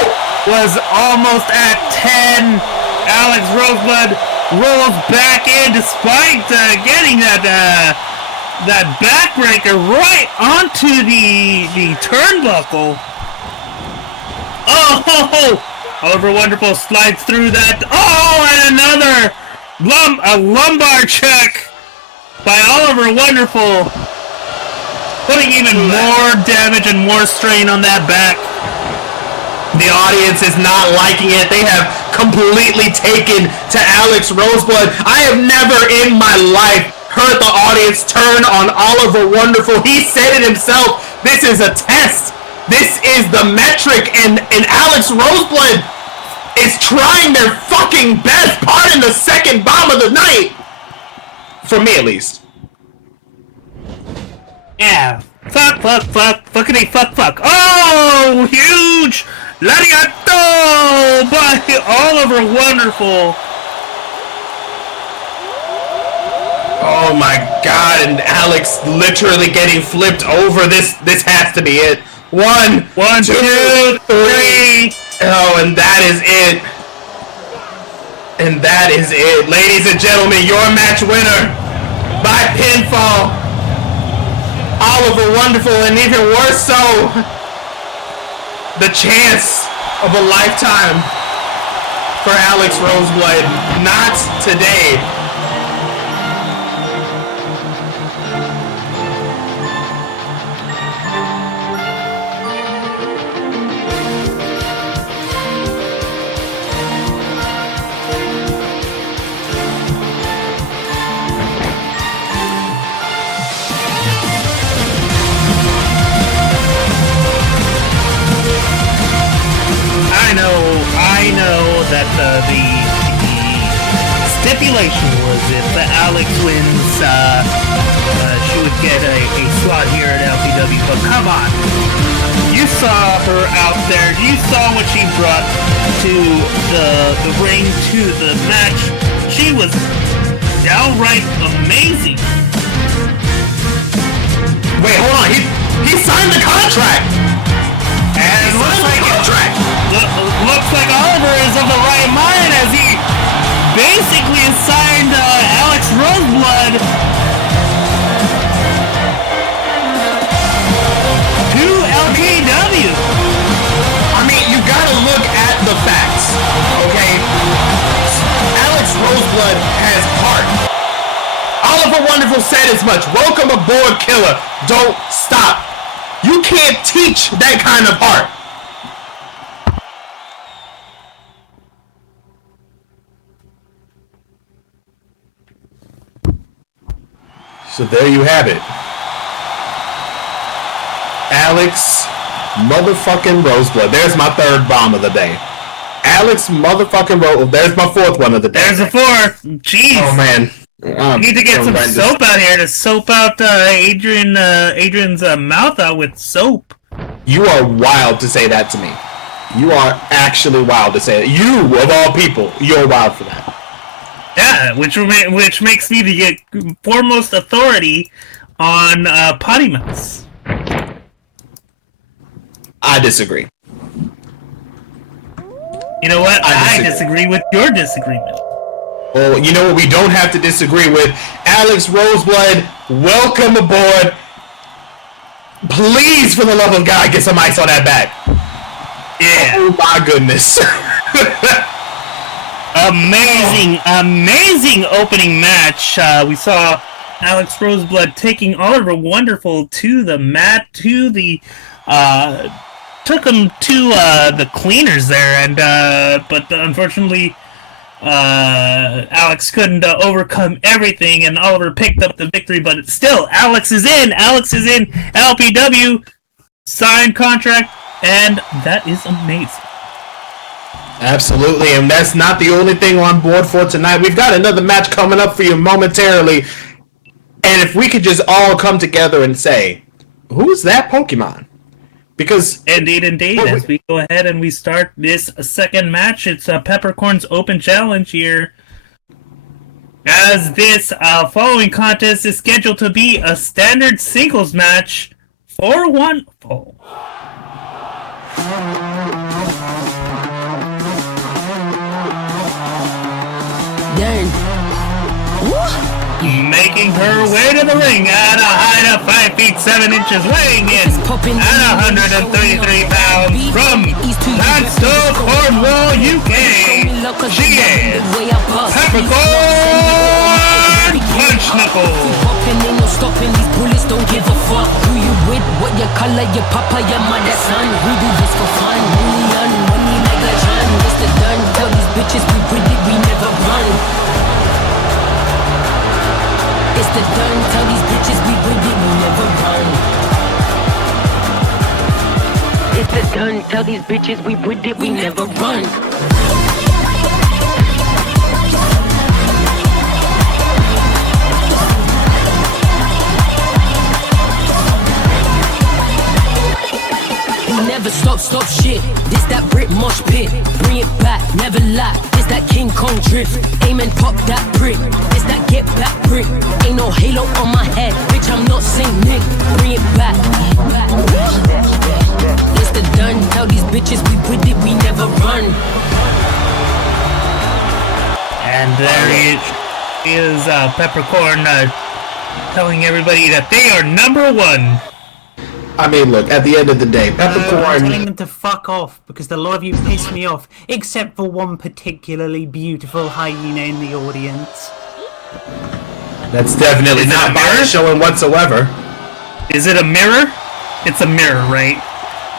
was almost at 10. Alex Roseblood rolls back in despite getting that backbreaker right onto the turnbuckle. Oh, Oliver Wonderful slides through that. Oh, and another lumbar check by Oliver Wonderful, putting even more damage and more strain on that back. The audience is not liking it. They have completely taken to Alex Roseblood. I have never in my life heard the audience turn on Oliver Wonderful. He said it himself. This is a test. This is the metric, and Alex Roseblood is trying their fucking best. Pardon the second bomb of the night. For me, at least. Yeah, Fuck, fuckity fuck. Oh, huge! Lariato by Oliver Wonderful. Oh my god, and Alex literally getting flipped over. This has to be it. One, two, three. Oh, and that is it. And that is it. Ladies and gentlemen, your match winner by pinfall, Oliver Wonderful, and even worse so, the chance of a lifetime for Alex Roseblood. Not today. I know that the stipulation was if Alex wins, she would get a slot here at LPW. But come on, you saw her out there. You saw what she brought to the ring, to the match. She was downright amazing. Wait, hold on. He signed the contract. And looks like Oliver is of the right mind as he basically signed Alex Roseblood to LPW. I mean, you gotta look at the facts, okay? Alex Roseblood has heart. Oliver Wonderful said as much. Welcome aboard, killer. Don't stop. You can't teach that kind of heart. So there you have it. Alex motherfucking Roseblood. There's my third bomb of the day. Alex motherfucking Roseblood. There's my fourth one of the day. There's a fourth. Jeez. Oh man. Need to get some soap out here to soap out Adrian's mouth out with soap. You are wild to say that to me. You are actually wild to say that. You, of all people, you're wild for that. Yeah, which makes me the foremost authority on potty mouths. I disagree. You know what? I disagree with your disagreement. Well, you know what we don't have to disagree with? Alex Roseblood, welcome aboard. Please, for the love of God, get some ice on that back. Yeah. Oh my goodness. Amazing opening match. We saw Alex Roseblood taking Oliver Wonderful to the mat, to the took him to the cleaners there, and but unfortunately Alex couldn't overcome everything, and Oliver picked up the victory. But still, Alex is in LPW, signed contract, and that is amazing. Absolutely, and that's not the only thing on board for tonight. We've got another match coming up for you momentarily, and if we could just all come together and say, who's that Pokemon? Because indeed, as we go ahead and we start this second match, it's Peppercorn's Open Challenge here. As this following contest is scheduled to be a standard singles match for one fall. Dang. Making her way to the ring at a height of 5 feet 7 inches, weighing in at 133 pounds from Gladstone, Cornwall, UK. She is Peppercorn Punch Knuckle. Ain't no stopping these bullets, don't give a fuck who you with, what your color, your papa, your mother, son. We do this for fun, million money like a John. What's the done? Tell these bitches we with it, we never run. It's the done, tell these bitches we with it, we never run. It's the done, tell these bitches we with it, we never run. Stop shit. This that Brit mosh pit. Bring it back, never lie. This that King Kong drift. Aim and pop that brick. This that get back brick. Ain't no halo on my head. Bitch, I'm not Saint Nick. Bring it back. This the done. Tell these bitches we with it, we never run. And there is Peppercorn telling everybody that they are number one. I mean, look, at the end of the day, I'm Peppercorn... telling them to fuck off because a lot of you piss me off, except for one particularly beautiful hyena in the audience. That's definitely not bias showing whatsoever. Is it a mirror? It's a mirror, right?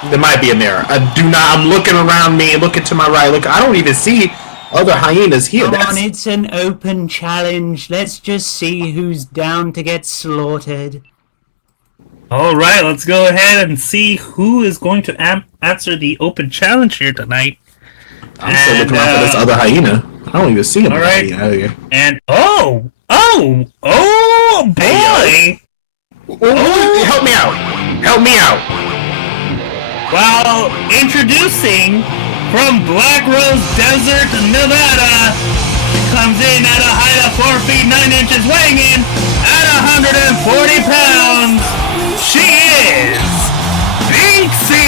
There might be a mirror. I'm looking around me, looking to my right. Look, I don't even see other hyenas here. Come on, it's an open challenge. Let's just see who's down to get slaughtered. Alright, let's go ahead and see who is going to answer the open challenge here tonight. I'm still looking around for this other hyena. I don't even see him. Alright. And boy! Hey, help me out. Help me out. Well, introducing from Black Rose Desert, Nevada, comes in at a height of 4 feet 9 inches, weighing in at 140 pounds. She is Binksy!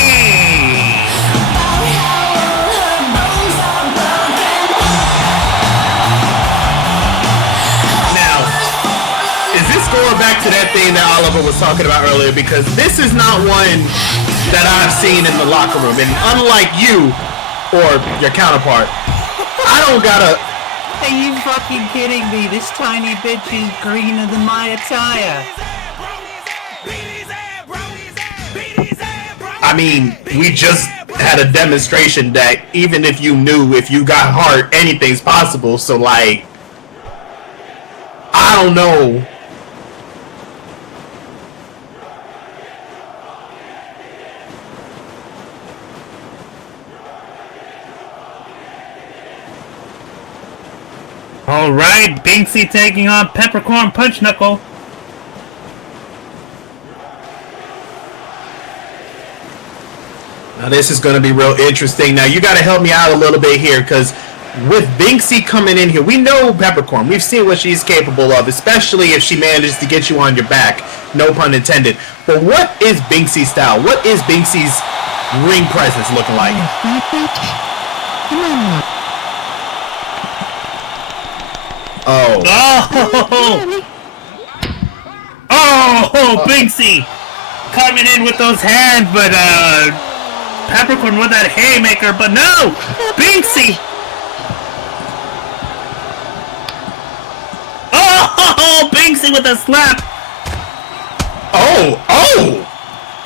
Now, is this going back to that thing that Oliver was talking about earlier? Because this is not one that I've seen in the locker room. And unlike you, or your counterpart, I don't gotta... Are you fucking kidding me? This tiny bitch is greener than my attire. I mean, we just had a demonstration that even if you knew, if you got heart, anything's possible. So, like, I don't know. Alright, Binksy taking on Peppercorn Punch Knuckle. Now this is going to be real interesting. Now you got to help me out a little bit here, because with Binksy coming in here, we know Peppercorn. We've seen what she's capable of, especially if she manages to get you on your back. No pun intended. But what is Binksy's style? What is Binksy's ring presence looking like? Oh. Oh, Binksy coming in with those hands, but Peppercorn with that haymaker, but no! Binksy! Oh, Binksy with a slap! Oh!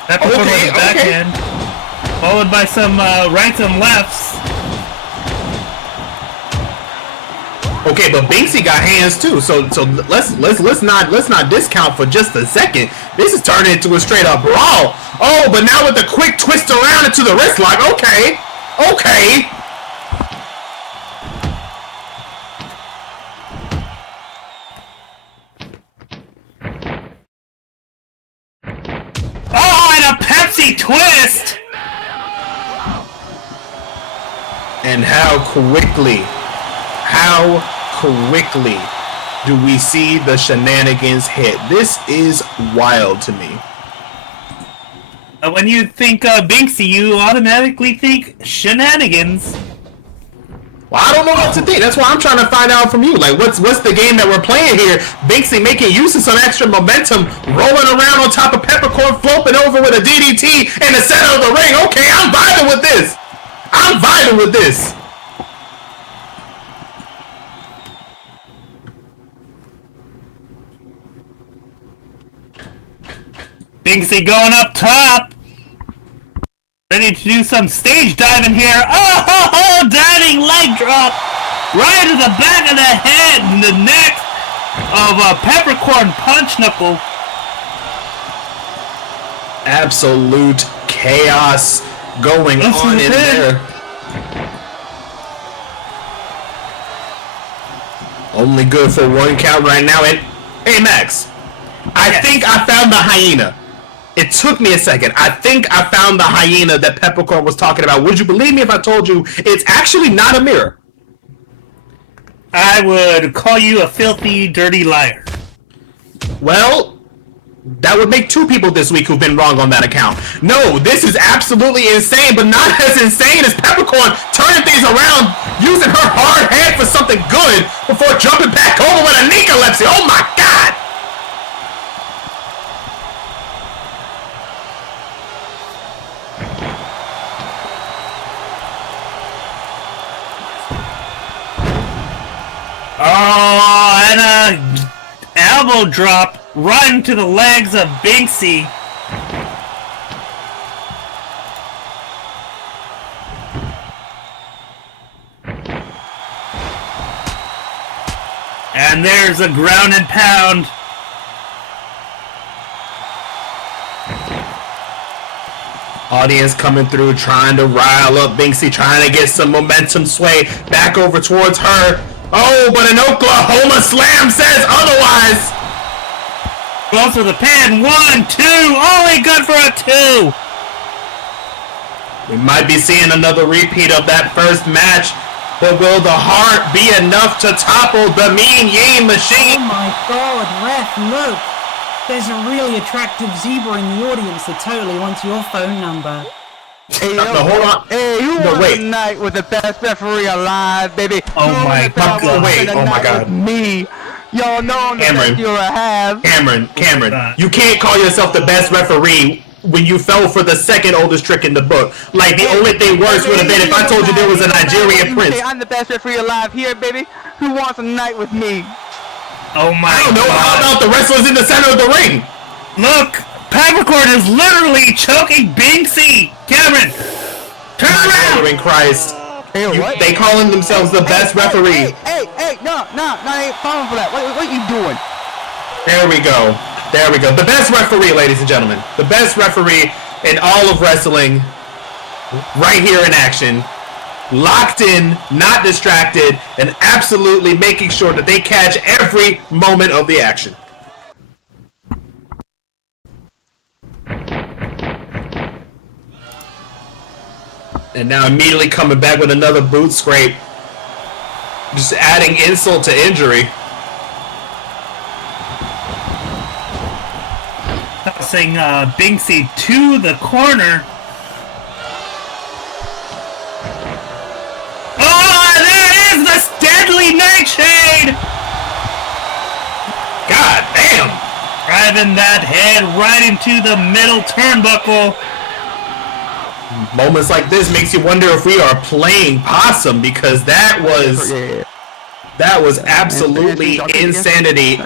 Peppercorn with a backhand, followed by some rights and lefts. Okay, but Binksy got hands too, so let's not discount for just a second. This is turning into a straight up brawl. Oh, but now with the quick twist around into the wrist lock. Okay. Oh, and a Pepsi twist! And how quickly do we see the shenanigans hit? This is wild to me. When you think Binksy, you automatically think shenanigans. Well, I don't know what to think. That's why I'm trying to find out from you. Like, what's the game that we're playing here? Binksy making use of some extra momentum, rolling around on top of Peppercorn, flipping over with a DDT in the center of the ring. Okay, I'm vibing with this. Binksy going up top. Ready to do some stage diving here. Oh, diving leg drop. Right to the back of the head and the neck of a Peppercorn Punch Knuckle. Absolute chaos going on in there. Only good for one count right now. And hey, Max, I think I found the hyena. It took me a second. I think I found the hyena that Peppercorn was talking about. Would you believe me if I told you it's actually not a mirror? I would call you a filthy, dirty liar. Well, that would make 2 people this week who've been wrong on that account. No, this is absolutely insane, but not as insane as Peppercorn turning things around, using her hard head for something good before jumping back over with a narcolepsy. Oh my god! Oh, and a elbow drop right into the legs of Binksy. And there's a ground and pound. Audience coming through, trying to rile up Binksy, trying to get some momentum sway back over towards her. Oh, but an Oklahoma Slam says otherwise. Goes for the pin. 1, 2. Only good for a 2. We might be seeing another repeat of that first match, but will the heart be enough to topple the Mean Yin Machine? Oh my god, ref, look! There's a really attractive zebra in the audience that totally wants your phone number. Hey, No, hold on. Hey, you No, want wait. tonight with the best referee alive, baby? Oh You my wanna God. tonight Wait, oh my with God. Me, y'all know I'm the Cameron. best you'll have. Cameron, you can't call yourself the best referee when you fell for the second oldest trick in the book. Like, the only thing worse would have been if I told you there was a Nigerian prince. I'm the best referee alive here, baby. Who wants a night with me? Oh my I don't know, how god. about the wrestlers in the center of the ring? Look! Peppercorn is literally choking Binksy! Cameron! Turn around! Murdering Christ. Hey, what? They calling themselves the best referee. Hey, no, I ain't falling for that. What you doing? There we go. The best referee, ladies and gentlemen. The best referee in all of wrestling. Right here in action. Locked in, not distracted, and absolutely making sure that they catch every moment of the action. And now immediately coming back with another boot scrape. Just adding insult to injury. Tossing Binksy to the corner. Oh, there is the deadly nightshade! God damn! Driving that head right into the middle turnbuckle. Moments like this makes you wonder if we are playing possum, because that was absolutely insanity.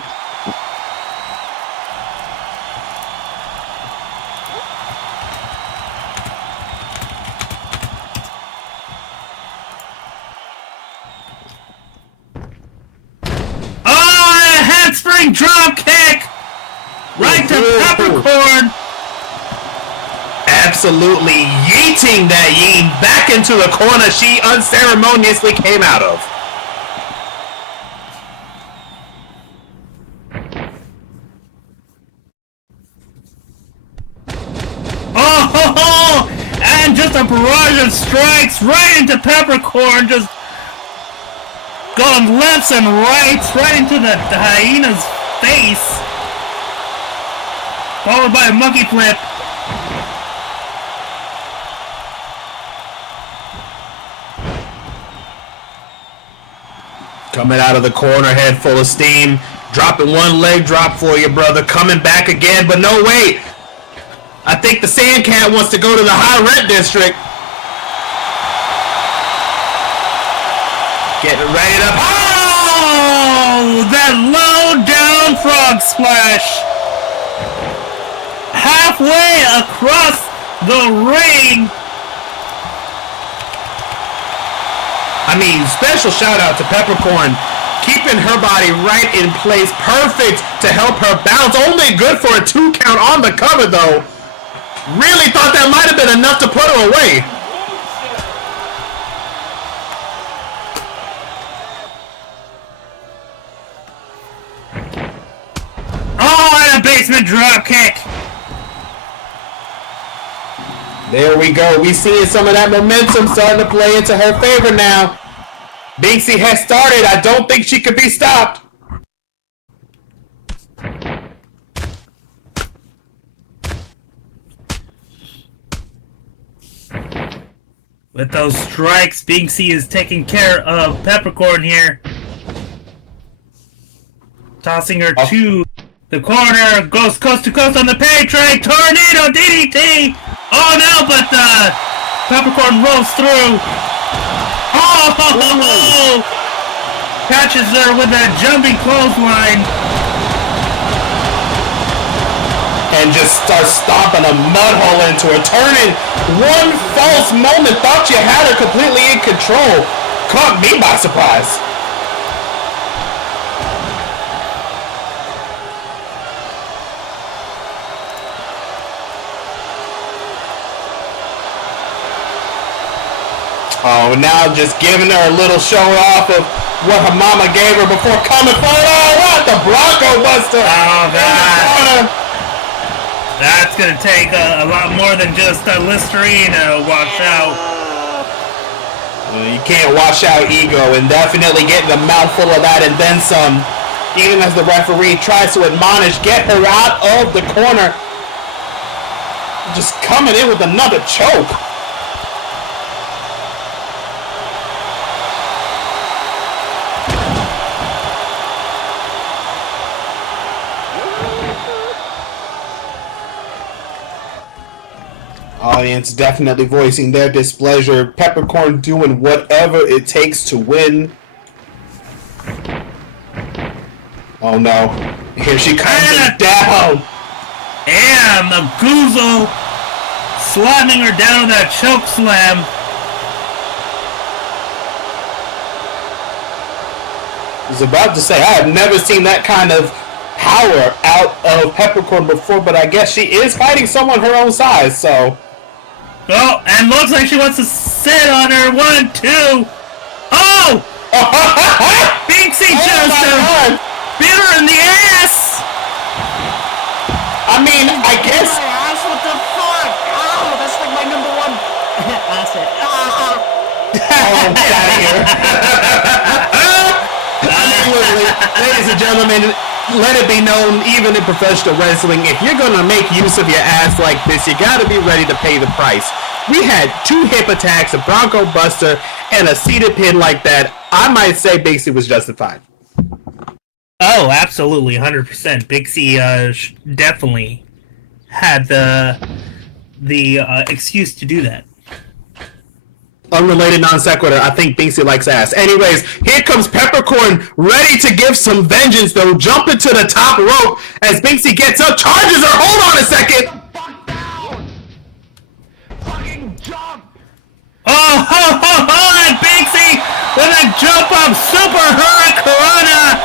Oh, a handspring drop kick! Right to Peppercorn! Absolutely yeeting that Yeen back into the corner she unceremoniously came out of. Oh, and just a barrage of strikes right into Peppercorn, just going lefts and rights right into the hyena's face, followed by a monkey flip. Coming out of the corner, head full of steam, dropping one leg drop for you, brother. Coming back again, but no, wait. I think the Sandcat wants to go to the high rent district. Getting ready to... Oh, that low down frog splash. Halfway across the ring. I mean, special shout out to Peppercorn, keeping her body right in place, perfect to help her bounce. Only good for a 2 count on the cover, though. Really thought that might have been enough to put her away. Oh, and a basement drop kick. There we go. We seeing some of that momentum starting to play into her favor now. Binksy has started. I don't think she could be stopped. With those strikes, Binksy is taking care of Peppercorn here. Tossing her to the corner, goes coast to coast on the pay tray, tornado DDT! Oh no, but Peppercorn rolls through. Oh! Catches her with a jumping clothesline. And just starts stomping a mud hole into her, turning one false moment. Thought you had her completely in control. Caught me by surprise. Oh, now just giving her a little show off of what her mama gave her before coming for it. Oh, what? The Bronco Buster. Oh, that's gonna take a lot more than just a Listerine to wash out. You can't wash out ego, and definitely getting a mouthful of that and then some. Even as the referee tries to admonish, get her out of the corner. Just coming in with another choke. Audience definitely voicing their displeasure. Peppercorn doing whatever it takes to win. Oh no. Here she comes down. And the Goozle slamming her down with that choke slam. I was about to say, I have never seen that kind of power out of Peppercorn before, but I guess she is fighting someone her own size, so... Oh, and looks like she wants to sit on her. 1, 2. Oh! Binksy just bit her in the ass! I mean, I guess... Ass, what the fuck? Oh, that's like my number one asset. Oh, get out of here. Ladies and gentlemen, let it be known, even in professional wrestling, if you're going to make use of your ass like this, you got to be ready to pay the price. We had 2 hip attacks, a Bronco Buster, and a seated pin like that. I might say Binksy was justified. Oh, absolutely, 100%. Binksy definitely had the excuse to do that. Unrelated non sequitur. I think Binksy likes ass. Anyways, here comes Peppercorn, ready to give some vengeance, though. Jumping to the top rope as Binksy gets up, charges her. Hold on a second. Fucking jump! Oh, and Binksy with a jump up super hurricanrana.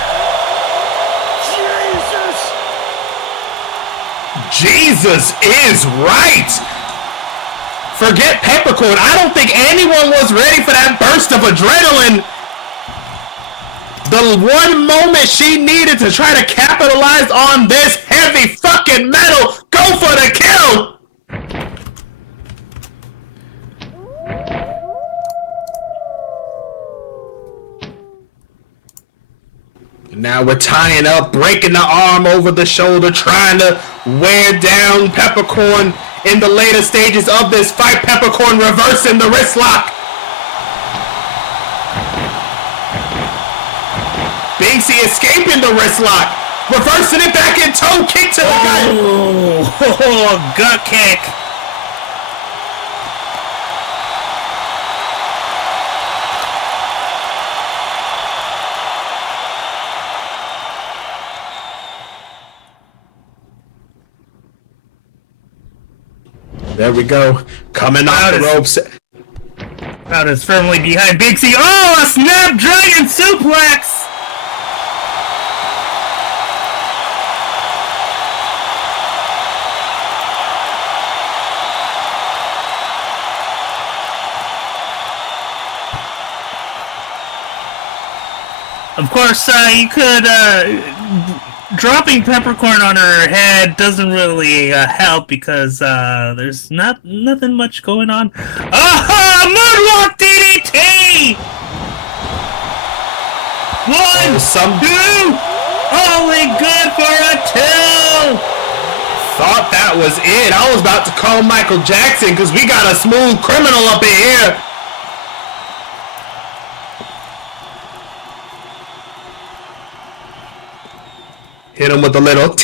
Jesus is right. Forget Peppercorn. I don't think anyone was ready for that burst of adrenaline. The one moment she needed to try to capitalize on this heavy fucking metal. Go for the kill. Now we're tying up, breaking the arm over the shoulder, trying to wear down Peppercorn. In the later stages of this fight, Peppercorn reversing the wrist lock. Binksy escaping the wrist lock. Reversing it back in toe kick to the gut. Oh, gut kick. There we go. Coming off the ropes. Crowd is firmly behind Binksy. Oh, a Snapdragon suplex! Of course, you could dropping peppercorn on her head doesn't really help because there's nothing much going on. Aha! Moonwalk DDT! One, two! Only good for a two! Thought that was it. I was about to call Michael Jackson because we got a smooth criminal up in here. Hit him with a little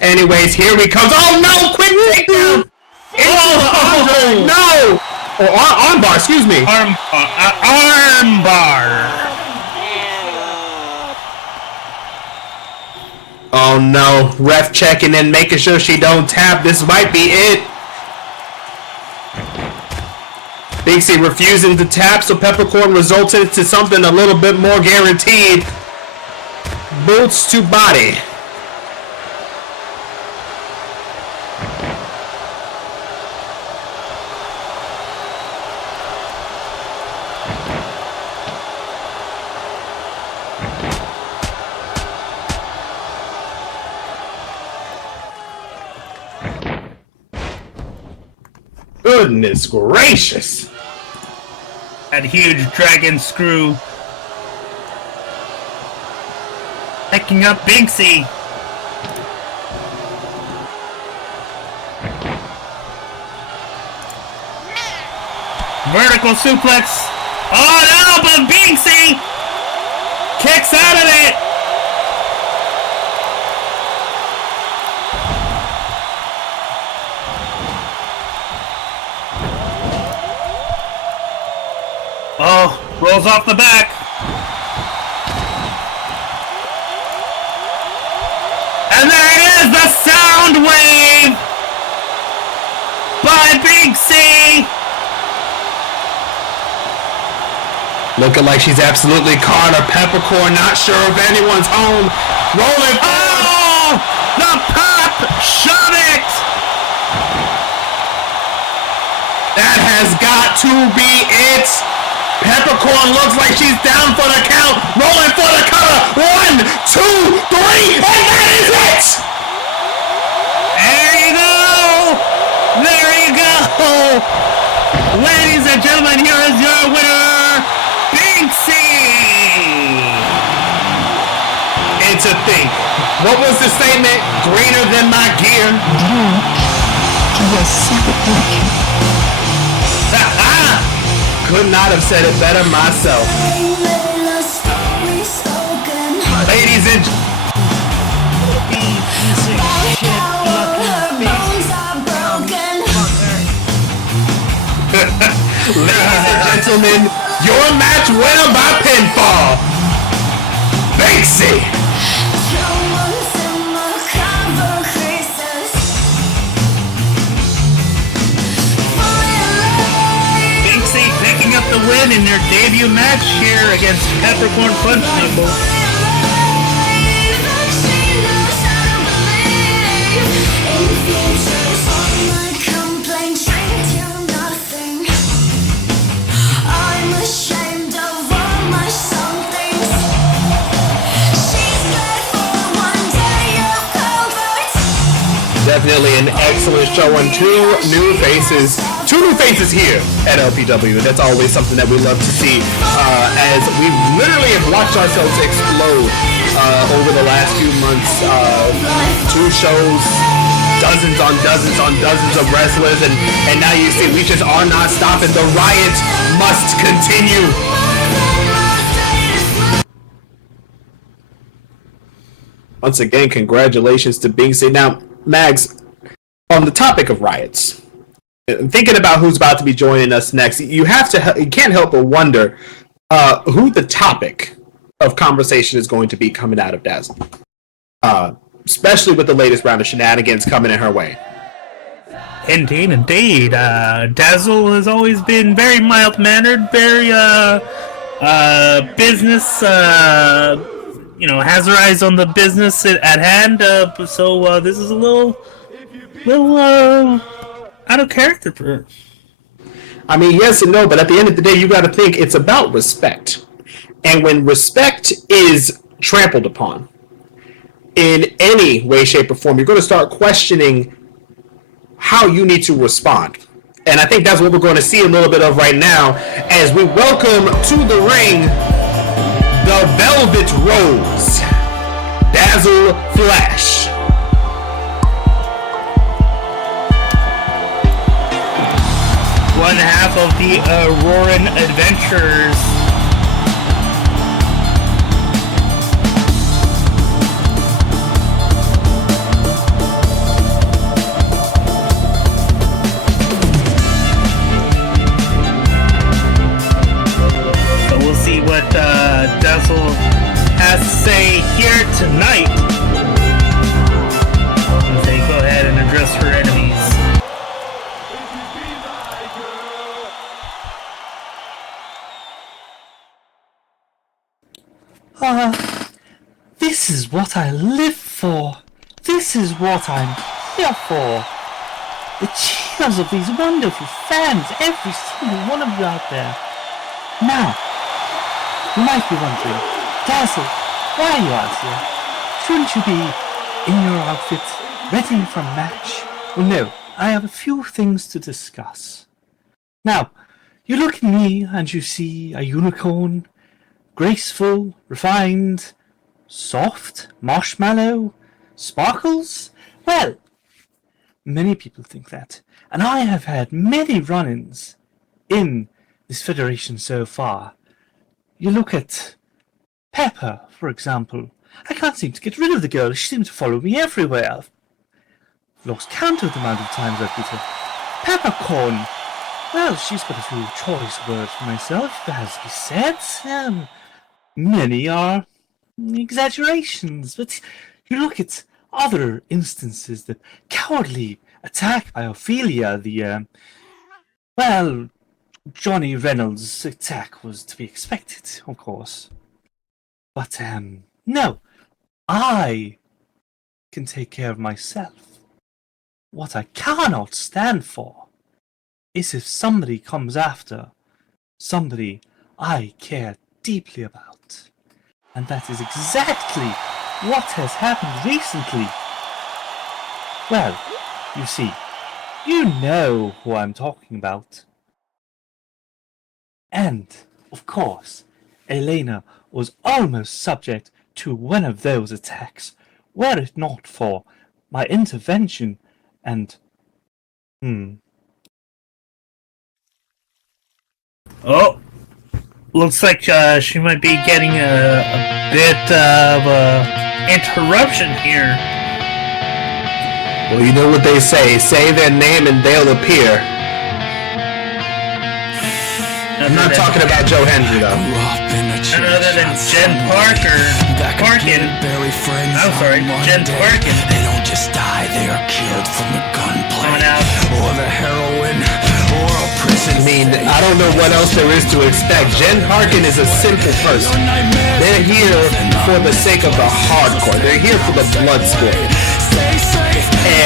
anyways, here he comes. Oh no, quick takedown! Oh, no! Or armbar, excuse me. Armbar. Oh no, ref checking and making sure she don't tap. This might be it. Big C refusing to tap, so Peppercorn results into something a little bit more guaranteed. Boots to body. Goodness gracious. That huge dragon screw. Picking up Binksy. Vertical suplex. Oh no, but Binksy kicks out of it. Oh, rolls off the back. And there it is, the sound wave by Big C. Looking like she's absolutely caught her. Peppercorn, not sure if anyone's home. Rolling. Oh, the pop, shove it. That has got to be it. Peppercorn looks like she's down for the count. Rolling for the cover. 1, 2, 3, and that is it! There you go! There you go! Ladies and gentlemen, here is your winner, Binksy! And to think, what was the statement? Greener than my gear. Could not have said it better myself. Ladies and gentlemen, your match winner by pinfall, Banksy. Up the win in their debut match here against Peppercorn Punch Knuckle. Definitely an excellent show and two new faces here at LPW. That's always something that we love to see, as we literally have watched ourselves explode over the last few months. 2 shows, dozens on dozens on dozens of wrestlers, and now you see we just are not stopping. The riot must continue. Once again, congratulations to Binksy. Now, Mags, on the topic of riots, thinking about who's about to be joining us next, you can't help but wonder who the topic of conversation is going to be coming out of Dazzle, especially with the latest round of shenanigans coming in her way. Indeed. Dazzle has always been very mild-mannered, very business. Has her eyes on the business at hand. So this is a little out of character for her. I mean, yes and no, but at the end of the day, you got to think it's about respect. And when respect is trampled upon, in any way, shape, or form, you're going to start questioning how you need to respond. And I think that's what we're going to see a little bit of right now as we welcome to the ring the Velvet Rose, Dazzle Flash. One half of the Auroran Adventurers. So we'll see what Dazzle has to say here tonight as they go ahead and address her enemies. This is what I live for. This is what I'm here for. The cheers of these wonderful fans, every single one of you out there. Now, you might be wondering, Dazzle, why are you out here? Shouldn't you be in your outfit, ready for a match? Well, no, I have a few things to discuss. Now, you look at me and you see a unicorn, graceful, refined, soft, marshmallow, sparkles? Well, many people think that, and I have had many run-ins in this federation so far. You look at Pepper, for example. I can't seem to get rid of the girl. She seems to follow me everywhere. I've lost count of the amount of times I've beat her. Peppercorn. Well, she's got a few choice words for myself, it has to be said. Many are exaggerations, but you look at other instances, the cowardly attack by Ophelia, well, Johnny Reynolds' attack was to be expected, of course. But, no, I can take care of myself. What I cannot stand for is if somebody comes after somebody I care deeply about. And that is exactly what has happened recently. Well, you see, you know who I'm talking about. And, of course, Elena was almost subject to one of those attacks, were it not for my intervention and... Oh, looks like she might be getting a bit of interruption here. Well, you know what they say their name and they'll appear. I'm not talking about Joe Hendry, though. None other than Jen Parkin. I'm sorry, Jen Parkin. They don't just die, they are killed from the gunplay or the heroin or a prison. I mean, I don't know what else there is to expect. Jen Parkin is a simple person. They're here for the sake of the hardcore. They're here for the blood sport.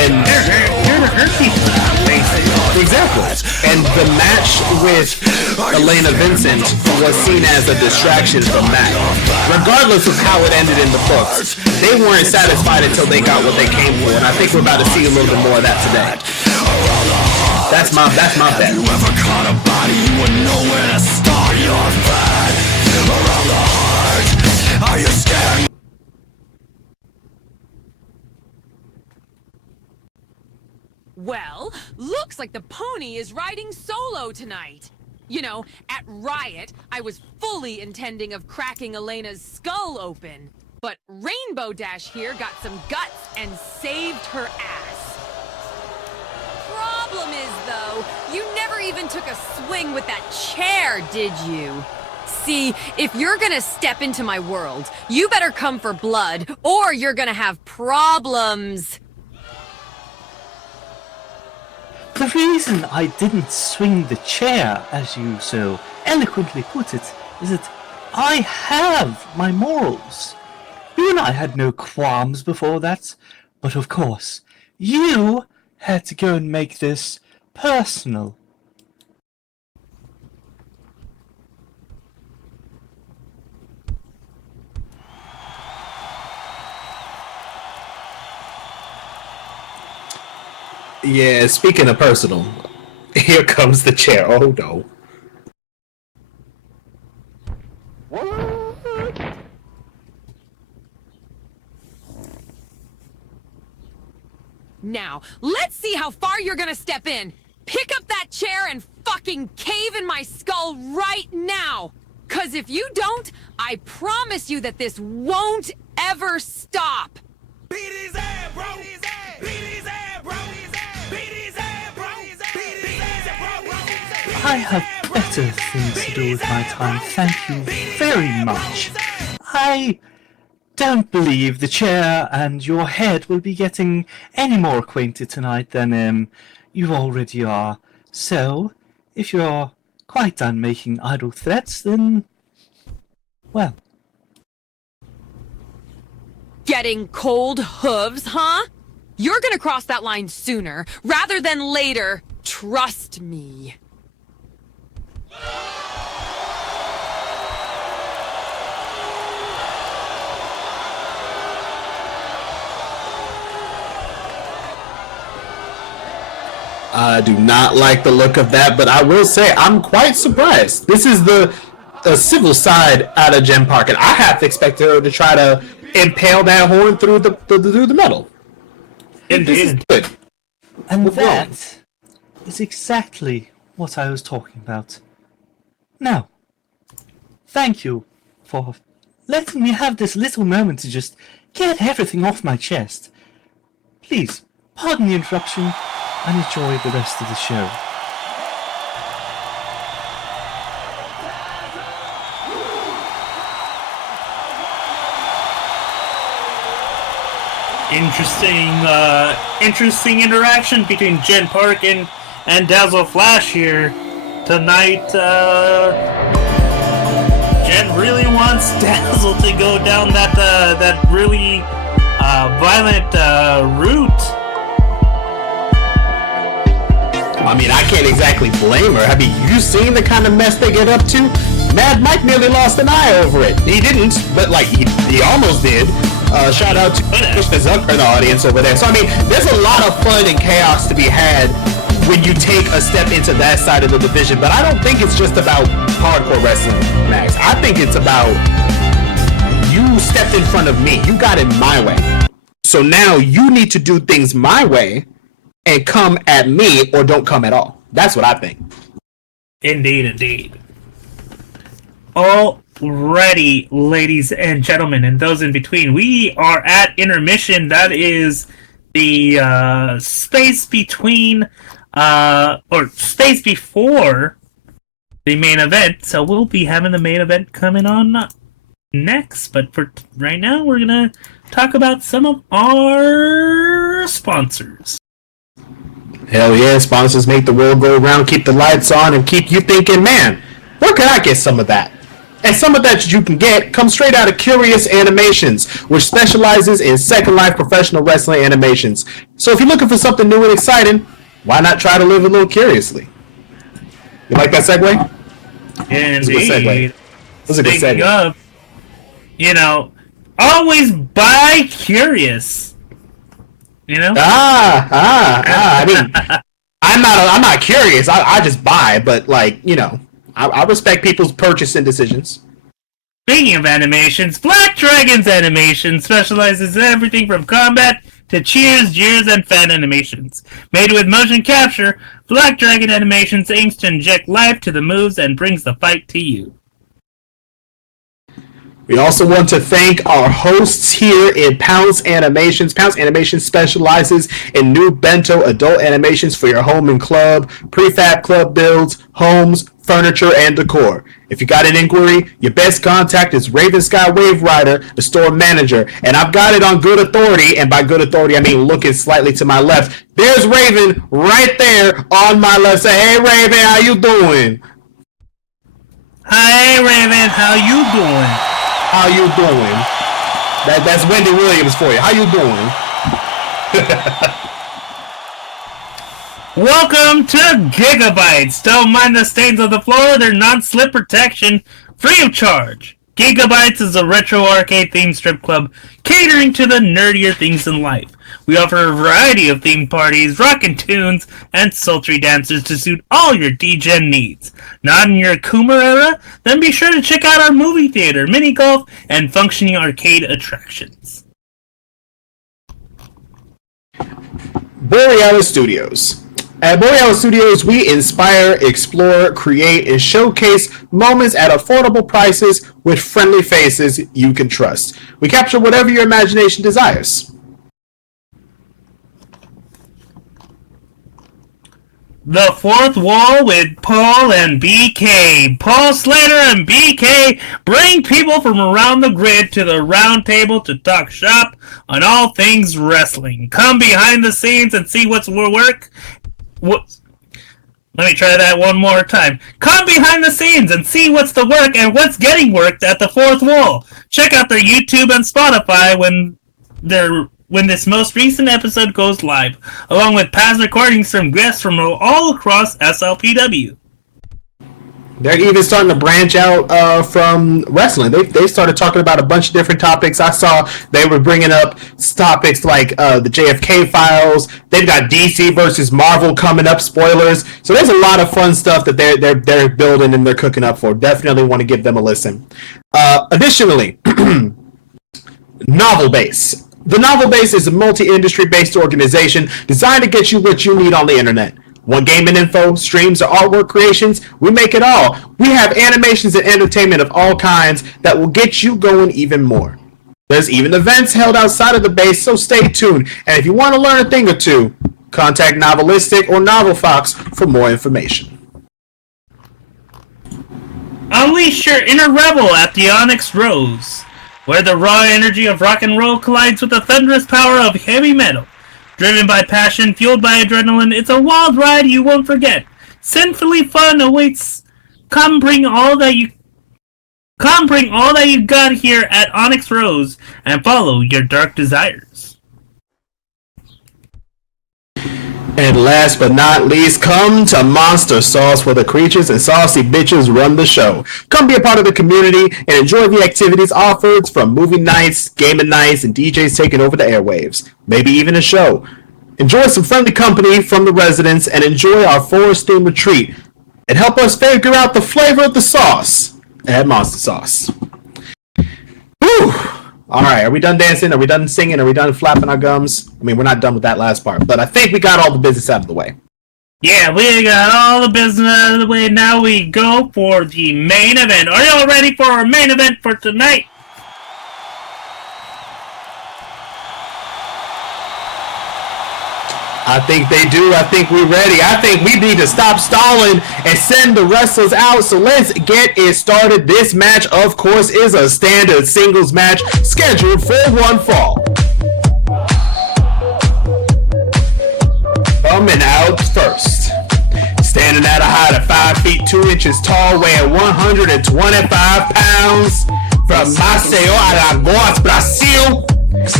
And They're here to hurt people, basically. exactly. And the match with Elena Vincent was seen as a distraction from that. Regardless of how it ended in the books, they weren't satisfied until they got what they came for, and I think we're about to see a little bit more of that today. That's my bet. Have you ever caught a body you would know where to start your fight? Around the heart, are you scared? Well, looks like the pony is riding solo tonight. You know, at Riot, I was fully intending of cracking Elena's skull open. But Rainbow Dash here got some guts and saved her ass. Problem is, though, you never even took a swing with that chair, did you? See, if you're gonna step into my world, you better come for blood, or you're gonna have problems. The reason I didn't swing the chair, as you so eloquently put it, is that I have my morals. You and I had no qualms before that, but of course, you had to go and make this personal. Yeah, speaking of personal, here comes the chair. Oh no. Now, let's see how far you're gonna step in. Pick up that chair and fucking cave in my skull right now! 'Cause if you don't, I promise you that this won't ever stop! Beat his ass, bro! Beat his ass, bro! Beat his ass, bro! Beat his ass, bro! I have better things to do with my time, thank you very much. I don't believe the chair and your head will be getting any more acquainted tonight than you already are. So, if you're quite done making idle threats, then, well. Getting cold hooves, huh? You're gonna cross that line sooner, rather than later. Trust me. I do not like the look of that, but I will say I'm quite surprised. This is the civil side out of Gem Park, and I half expected her to try to impale that horn through the metal. Indeed. This is good. And What's wrong? that is exactly what I was talking about. Now, thank you for letting me have this little moment to just get everything off my chest. Please, pardon the interruption and enjoy the rest of the show. Interesting interaction between Jen Park and Dazzle Flash here tonight. Jen really wants Dazzle to go down that really violent route. I mean, I can't exactly blame her. Have you seen the kind of mess they get up to? Mad Mike nearly lost an eye over it. He didn't, but like he almost did. Shout out to Krishna Zucker in the audience over there. So I mean, there's a lot of fun and chaos to be had when you take a step into that side of the division. But I don't think it's just about hardcore wrestling, Max. I think it's about you stepped in front of me. You got in my way. So now you need to do things my way and come at me or don't come at all. That's what I think. Indeed. Alrighty, ladies and gentlemen, and those in between, we are at intermission. That is the space between, or space before the main event. So we'll be having the main event coming on next. But for right now, we're gonna talk about some of our sponsors. Hell yeah, sponsors make the world go round, keep the lights on, and keep you thinking, man, where can I get some of that? And some of that you can get comes straight out of Curious Animations, which specializes in Second Life professional wrestling animations. So if you're looking for something new and exciting, why not try to live a little curiously? You like that segue? Indeed. That's a good segue. Speaking of, always buy Curious. I mean, I'm not curious. I just buy, but I respect people's purchasing decisions. Speaking of animations, Black Dragon's Animation specializes in everything from combat to cheers, jeers, and fan animations. Made with motion capture, Black Dragon Animations aims to inject life to the moves and brings the fight to you. We also want to thank our hosts here in Pounce Animations. Pounce Animations specializes in new bento adult animations for your home and club, prefab club builds, homes, furniture, and decor. If you got an inquiry, your best contact is Raven Sky Wave Rider, the store manager. And I've got it on good authority, and by good authority, I mean looking slightly to my left. There's Raven right there on my left. Say, hey, Raven, how you doing? Hi, Raven, how you doing? How you doing? That's Wendy Williams for you. How you doing? Welcome to Gigabytes. Don't mind the stains on the floor. They're non-slip protection, free of charge. Gigabytes is a retro arcade themed strip club catering to the nerdier things in life. We offer a variety of themed parties, rockin' tunes, and sultry dancers to suit all your DGen needs. Not in your Coomer era? Then be sure to check out our movie theater, mini golf, and functioning arcade attractions. Borealis Studios. At Borealis Studios, we inspire, explore, create, and showcase moments at affordable prices with friendly faces you can trust. We capture whatever your imagination desires. The Fourth Wall with Paul and BK. Paul Slater and BK bring people from around the grid to the round table to talk shop on all things wrestling. Come behind the scenes and see what's work. Let me try that one more time. Come behind the scenes and see what's the work and what's getting worked at the Fourth Wall. Check out their YouTube and Spotify when this most recent episode goes live, along with past recordings from guests from all across SLPW. They're even starting to branch out from wrestling. They started talking about a bunch of different topics. I saw they were bringing up topics like the JFK files. They've got DC versus Marvel coming up, spoilers. So there's a lot of fun stuff that they're building and they're cooking up for. Definitely want to give them a listen. Additionally, Novel Base. The Novel Base is a multi-industry based organization designed to get you what you need on the internet. Want gaming info, streams, or artwork creations? We make it all. We have animations and entertainment of all kinds that will get you going even more. There's even events held outside of the base, so stay tuned. And if you want to learn a thing or two, contact Novelistic or Novel Fox for more information. Unleash your inner rebel at the Onyx Rose, where the raw energy of rock and roll collides with the thunderous power of heavy metal. Driven by passion, fueled by adrenaline, it's a wild ride you won't forget. Sinfully fun awaits. Come bring all that you got here at Onyx Rose and follow your dark desires. And last but not least, come to Monster Sauce, where the creatures and saucy bitches run the show. Come be a part of the community and enjoy the activities offered, from movie nights, gaming nights, and DJs taking over the airwaves. Maybe even a show. Enjoy some friendly company from the residents and enjoy our forest-themed retreat. And help us figure out the flavor of the sauce at Monster Sauce. Whew! Alright, are we done dancing? Are we done singing? Are we done flapping our gums? I mean, we're not done with that last part, but I think we got all the business out of the way. Yeah, we got all the business out of the way. Now we go for the main event. Are y'all ready for our main event for tonight? I think they do. I think we're ready. I think we need to stop stalling and send the wrestlers out. So let's get it started. This match, of course, is a standard singles match scheduled for one fall. Coming out first, standing at a height of 5 feet 2 inches tall, weighing 125 pounds, from Maceió, Alagoas, Brazil.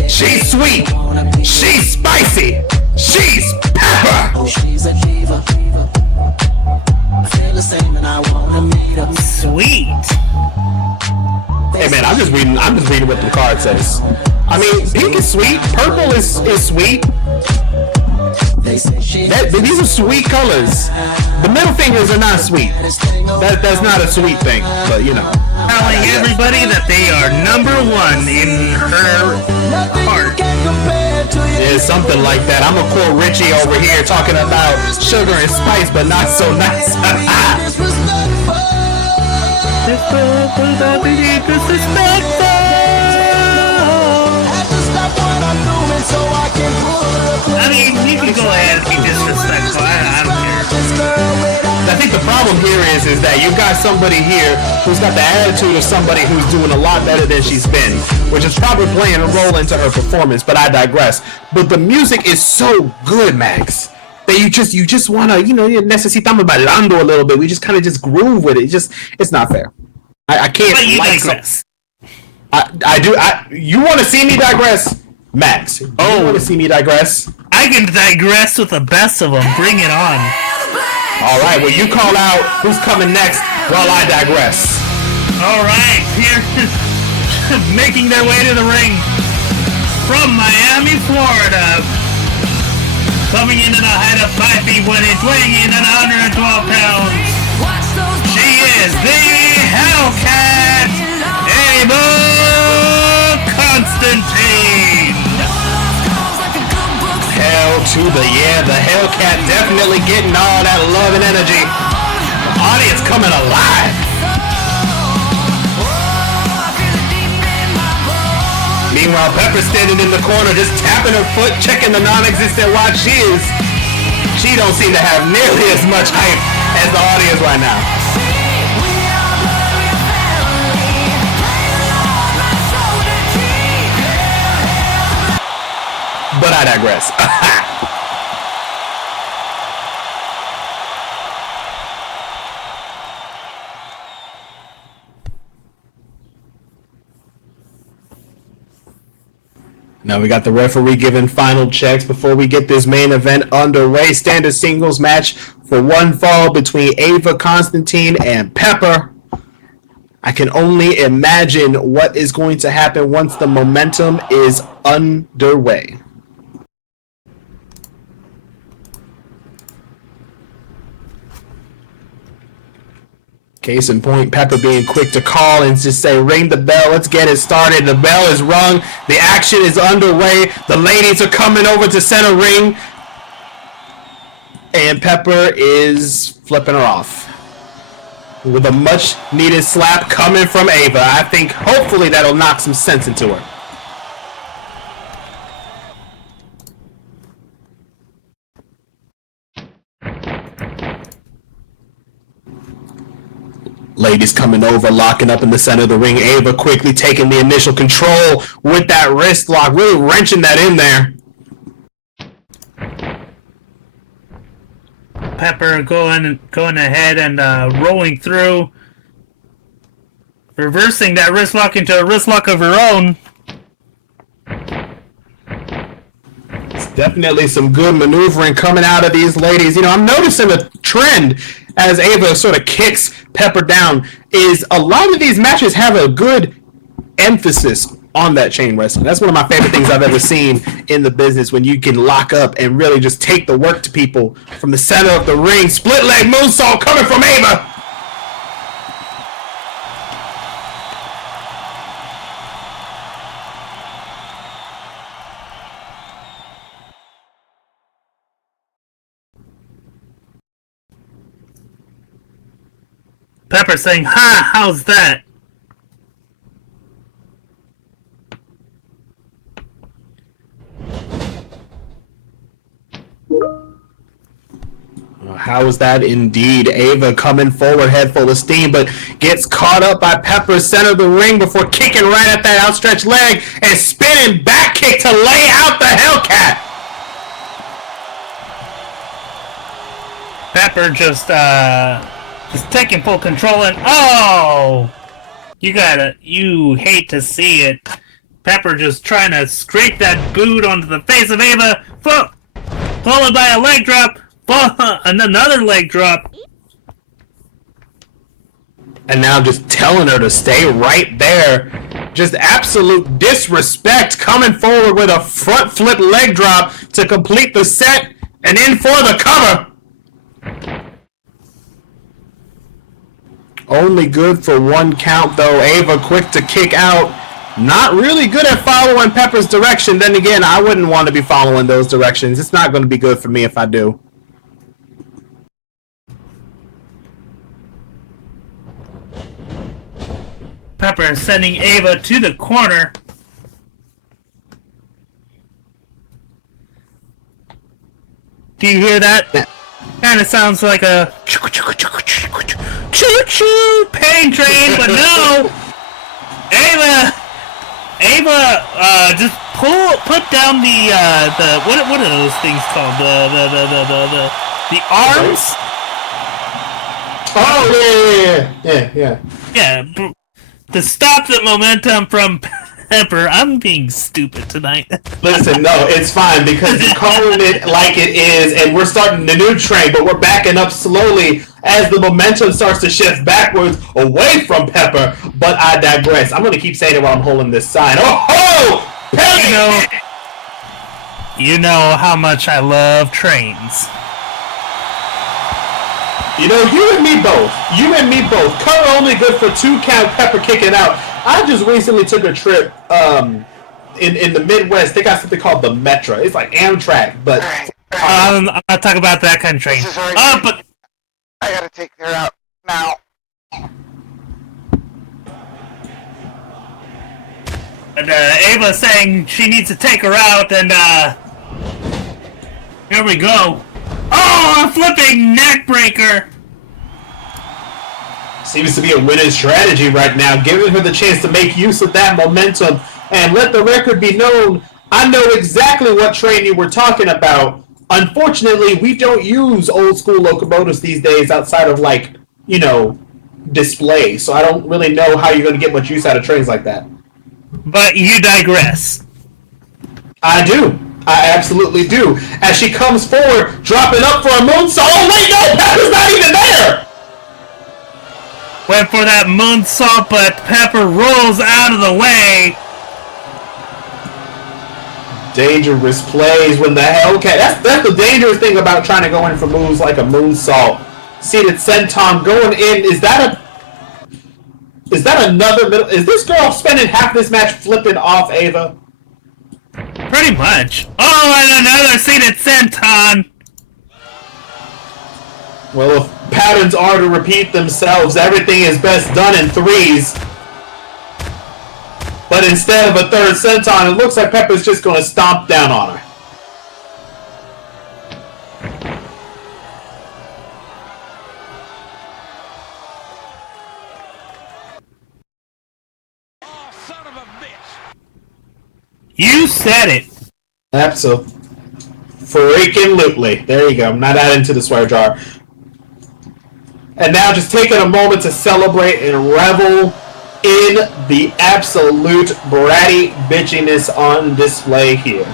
She's sweet, she's spicy, she's pepper. Sweet. Hey man, I'm just reading what the card says. I mean, pink is sweet, purple is sweet. These are sweet colors. The middle fingers are not sweet. That's not a sweet thing, but you know. Telling everybody that they are number one in her heart. Yeah, something like that. I'm gonna quote Richie over here talking about sugar and spice, but not so nice. I mean, you can go ahead and be disrespectful. I don't care. I think the problem here is that you've got somebody here who's got the attitude of somebody who's doing a lot better than she's been, which is probably playing a role into her performance, but I digress. But the music is so good, Max, that you just want to, necesitamos bailando a little bit. We just kind of just groove with it. It's not fair. I can't but you like digress. I do. You want to see me digress, Max? You want to see me digress? I can digress with the best of them. Bring it on. All right. Well, you call out who's coming next while I digress. All right. Here, making their way to the ring from Miami, Florida. Coming in at a height of 5 feet 1 inch, weighing in at 112 pounds. She is the Hellcat, Ava Constantine. Hell to the the Hellcat definitely getting all that love and energy. The audience coming alive. Meanwhile, Pepper standing in the corner, just tapping her foot, checking the non-existent watch. She don't seem to have nearly as much hype as the audience right now. But I digress. Now we got the referee giving final checks before we get this main event underway. Standard singles match for one fall between Ava Constantine and Pepper. I can only imagine what is going to happen once the momentum is underway. Case in point, Pepper being quick to call and just say, ring the bell, let's get it started. The bell is rung, the action is underway, the ladies are coming over to center ring, and Pepper is flipping her off. With a much needed slap coming from Ava. I think hopefully that'll knock some sense into her. Ladies coming over, locking up in the center of the ring. Ava quickly taking the initial control with that wrist lock, really wrenching that in there. Pepper going ahead and rolling through, reversing that wrist lock into a wrist lock of her own. It's definitely some good maneuvering coming out of these ladies. You know, I'm noticing a trend as Ava sort of kicks Pepper down, is a lot of these matches have a good emphasis on that chain wrestling. That's one of my favorite things I've ever seen in the business, when you can lock up and really just take the work to people from the center of the ring. Split leg moonsault coming from Ava. Pepper saying, "Ha, how's that?" How is that indeed? Ava coming forward, head full of steam, but gets caught up by Pepper center of the ring before kicking right at that outstretched leg and spinning back kick to lay out the Hellcat. Pepper just taking full control, and you hate to see it. Pepper just trying to scrape that boot onto the face of Ava, followed by a leg drop, and another leg drop. And now just telling her to stay right there. Just absolute disrespect, coming forward with a front flip leg drop to complete the set and in for the cover. Only good for one count though. Ava quick to kick out. Not really good at following Pepper's direction. Then again, I wouldn't want to be following those directions. It's not going to be good for me if I do. Pepper sending Ava to the corner. Do you hear that? Kind of sounds like a choo-choo pain train, but no. Ava, just put down the what are those things called? The arms. Oh yeah. Yeah, to stop the momentum from Pepper. I'm being stupid tonight. Listen, no, it's fine because you're calling it like it is, and we're starting the new train, but we're backing up slowly as the momentum starts to shift backwards away from Pepper. But I digress. I'm going to keep saying it while I'm holding this sign. Oh, Pepper! You know how much I love trains. You know, you and me both. You and me both. Cut only good for 2 count, Pepper kicking out. I just recently took a trip in the Midwest. They got something called the Metro. It's like Amtrak, but... I'm not talking about that kind of train. But I gotta take her out now. And Ava's saying she needs to take her out, and here we go. Oh, a flipping neck breaker! Seems to be a winning strategy right now, giving her the chance to make use of that momentum. And let the record be known, I know exactly what train you were talking about. Unfortunately, we don't use old school locomotives these days outside of, like, you know, display. So I don't really know how you're going to get much use out of trains like that. But you digress. I do. I absolutely do. As she comes forward, dropping up for a moonsault. Oh, wait, no! Pepper's not even there! Went for that moonsault, but Pepper rolls out of the way. Dangerous plays when the Hellcat. That's the dangerous thing about trying to go in for moves like a moonsault. Seated senton going in. Is that another middle? Is this girl spending half this match flipping off Ava? Pretty much. Oh, and another seated senton. Well, if patterns are to repeat themselves, everything is best done in threes. But instead of a third senton, it looks like Pepper's just going to stomp down on her. You said it. Absolutely. There you go. I'm not adding to the swear jar. And now just taking a moment to celebrate and revel in the absolute bratty bitchiness on display here.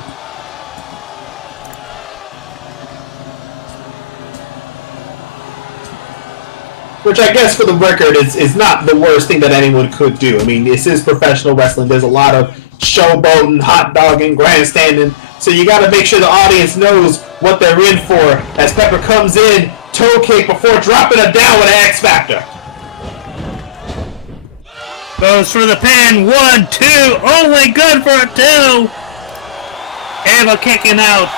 Which I guess for the record is not the worst thing that anyone could do. I mean, this is professional wrestling. There's a lot of showboating, hot dogging, grandstanding. So you got to make sure the audience knows what they're in for as Pepper comes in, toe kick before dropping her down with an X Factor. Goes for the pin. 1, 2. Only good for a 2. Ava kicking out.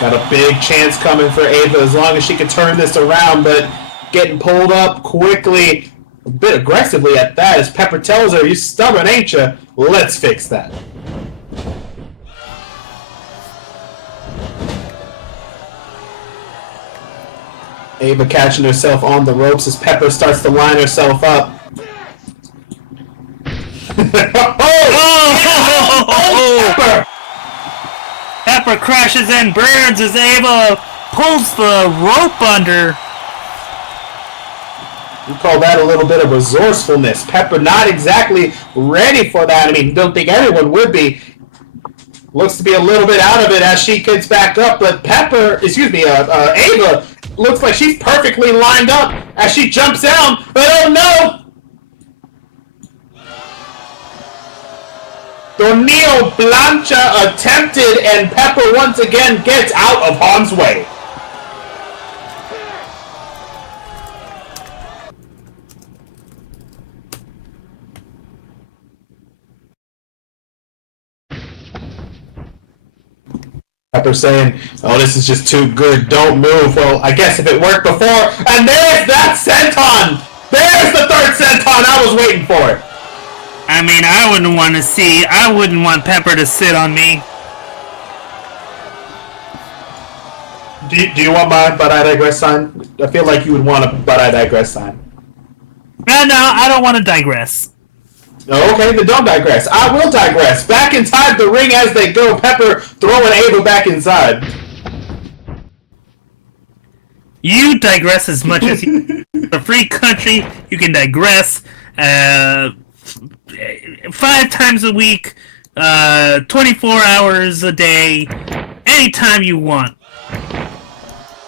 Got a big chance coming for Ava as long as she can turn this around, but getting pulled up quickly, a bit aggressively at that, as Pepper tells her, "You stubborn, ain't you? Let's fix that." Ava catching herself on the ropes as Pepper starts to line herself up. Pepper! Pepper crashes and burns as Ava pulls the rope under. We call that a little bit of resourcefulness. Pepper not exactly ready for that. I mean, don't think everyone would be. Looks to be a little bit out of it as she gets back up, but Ava looks like she's perfectly lined up as she jumps down, but oh no! Tornillo Plancha attempted, and Pepper once again gets out of harm's way. Pepper saying, "Oh, this is just too good, don't move." Well, I guess if it worked before, and there's that senton! There's the third senton! I was waiting for it! I mean, I wouldn't want Pepper to sit on me. Do you want my "but I digress" sign? I feel like you would want a "but I digress" sign. No, I don't want to digress. Okay, then don't digress. I will digress. Back inside the ring as they go. Pepper throwing Ava back inside. You digress as much as you. It's a free country. You can digress 5 times a week, 24 hours a day, anytime you want.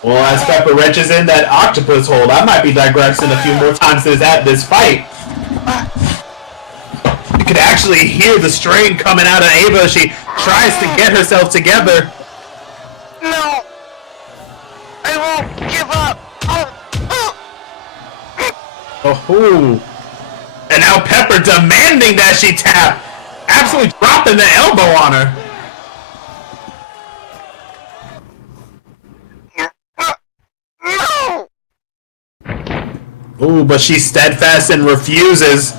Well, as Pepper wrenches in that octopus hold, I might be digressing a few more times at this fight. You could actually actually hear the strain coming out of Ava as she tries to get herself together. No! I won't give up! Oh, and now Pepper demanding that she tap, absolutely dropping the elbow on her. No! Ooh, but she's steadfast and refuses.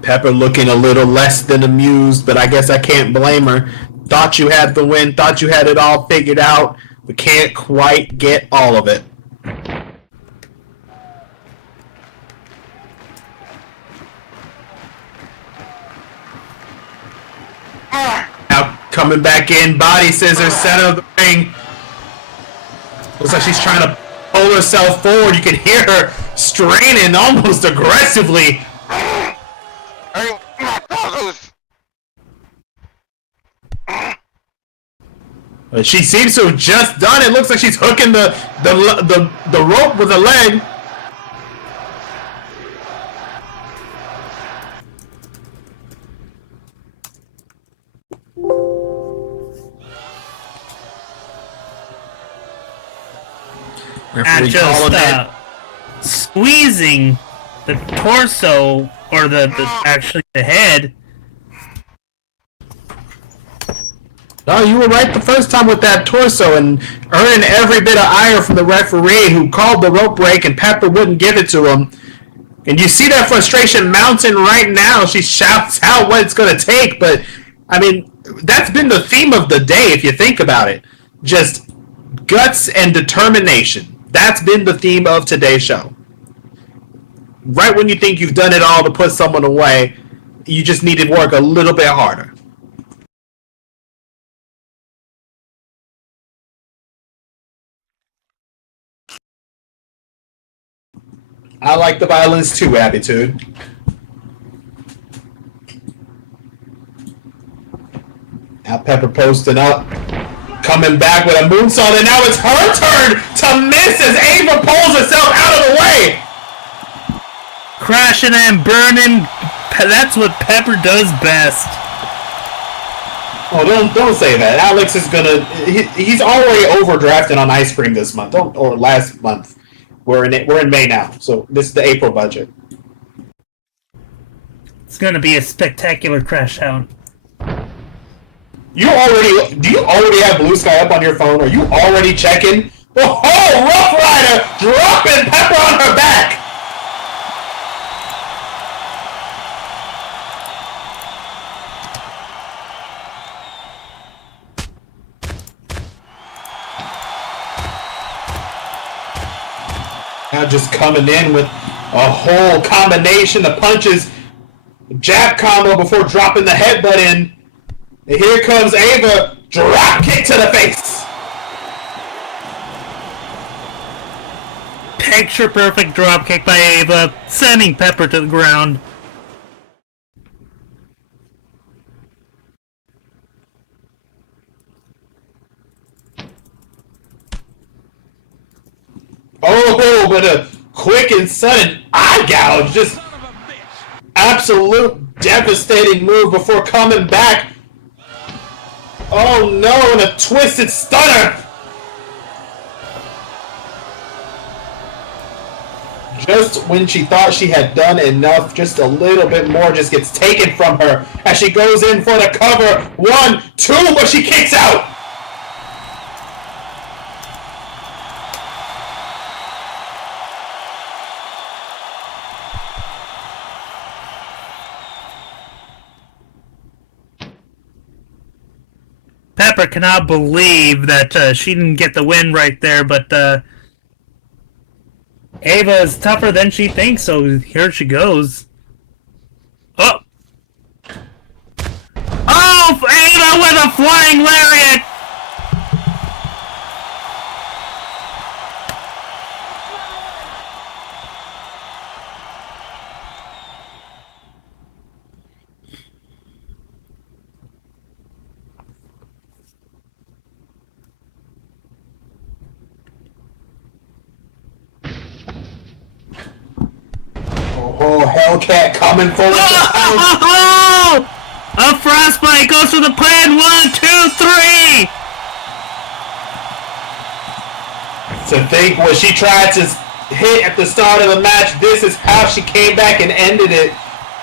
Pepper looking a little less than amused, but I guess I can't blame her. Thought you had the win, thought you had it all figured out, but can't quite get all of it. Now coming back in, body scissors, center of the ring. Looks like she's trying to pull herself forward. You can hear her straining almost aggressively. But she seems to have just done it. Looks like she's hooking the rope with a leg. Not just squeezing the torso or actually the head. No, you were right the first time with that torso and earning every bit of ire from the referee who called the rope break and Pepper wouldn't give it to him. And you see that frustration mounting right now. She shouts out what it's going to take, but I mean, that's been the theme of the day if you think about it. Just guts and determination. That's been the theme of today's show. Right when you think you've done it all to put someone away, you just need to work a little bit harder. I like the violence too, Attitude. Now Pepper posting up. Coming back with a moonsault, and now it's her turn to miss as Ava pulls herself out of the way. Crashing and burning. That's what Pepper does best. Oh, don't say that. Alex is gonna. He's already overdrafted on ice cream this month, or last month. We're in May now, so this is the April budget. It's gonna be a spectacular crash out. Do you already have Blue Sky up on your phone? Are you already checking? Oh, Rough Rider dropping Pepper on her back. Now just coming in with a whole combination of punches, jab combo before dropping the headbutt in. And here comes Ava, drop kick to the face. Picture perfect drop kick by Ava, sending Pepper to the ground. Oh, but a quick and sudden eye gouge. Just absolute devastating move before coming back. Oh no, and a twisted stunner. Just when she thought she had done enough, just a little bit more just gets taken from her as she goes in for the cover. 1, 2, but she kicks out. Pepper cannot believe that she didn't get the win right there, but Ava is tougher than she thinks, so here she goes. Oh! Oh, Ava with a flying lariat! Hellcat coming for the house. Oh! A frostbite goes for the plan. 1, 2, 3. To think what she tried to hit at the start of the match, this is how she came back and ended it.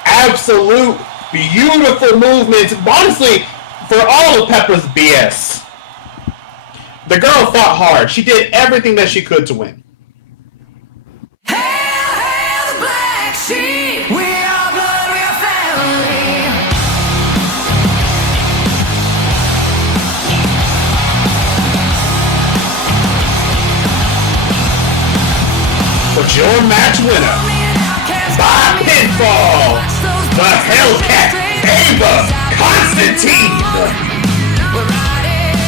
Absolute beautiful movements. Honestly, for all of Pepper's BS, the girl fought hard. She did everything that she could to win. Hail, hail the black sheep. We are blood, we are family. But your match winner, by pinfall, the Hellcat, Ava Constantine.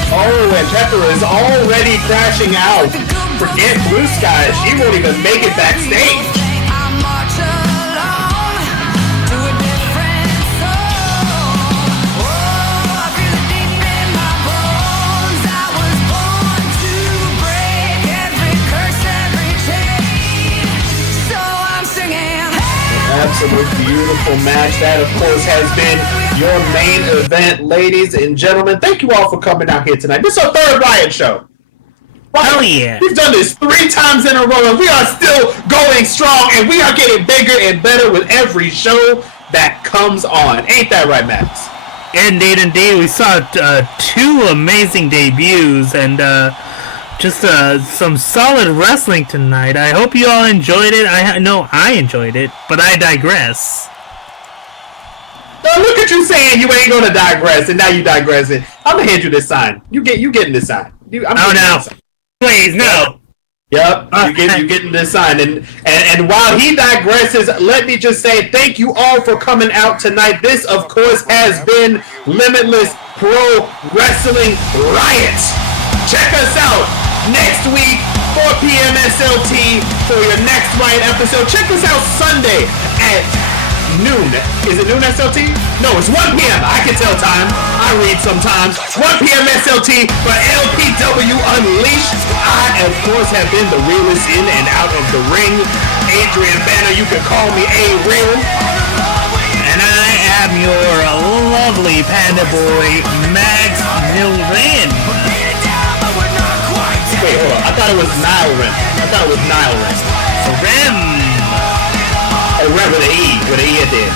Oh, and Pepper is already crashing out. Forget Blue Sky, she won't even make it backstage. Absolute beautiful match. That, of course, has been your main event, ladies and gentlemen. Thank you all for coming out here tonight. This is our third Riot show. Hell yeah. We've done this 3 times in a row, and we are still going strong, and we are getting bigger and better with every show that comes on. Ain't that right, Max? Indeed, indeed. We saw 2 amazing debuts and just some solid wrestling tonight. I hope you all enjoyed it. I know I enjoyed it, but I digress. Now look at you saying you ain't gonna digress, and now you digressing. I'm gonna hand you this sign. You getting this sign. Oh no! Please no. Yep, you getting this sign, and while he digresses, let me just say thank you all for coming out tonight. This, of course, has been Limitless Pro Wrestling Riot. Check us out next week, 4 p.m. SLT for your next Riot episode. Check us out Sunday at noon. Is it noon SLT? No, it's 1 p.m. I can tell time. I read sometimes. 1 p.m. SLT for LPW Unleashed. I, of course, have been the realest in and out of the ring. Adrian Banner, you can call me A-Real. And I am your lovely panda boy, Max Milran. Wait, hold on. I thought it was Nile Ren. Rem. Oh, Ren with an E. With an E at the end.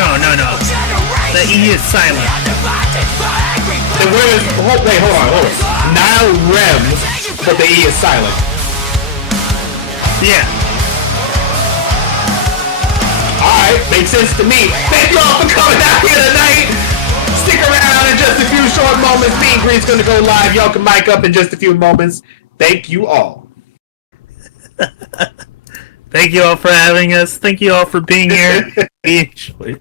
No. The E is silent. Then where is... Wait, hold on. Nile Rem, but the E is silent. Yeah. Alright, makes sense to me. Thank you all for coming out here tonight. Stick around in just a few short moments. Mean Green's gonna go live. Y'all can mic up in just a few moments. Thank you all. Thank you all for having us. Thank you all for being here. We enjoy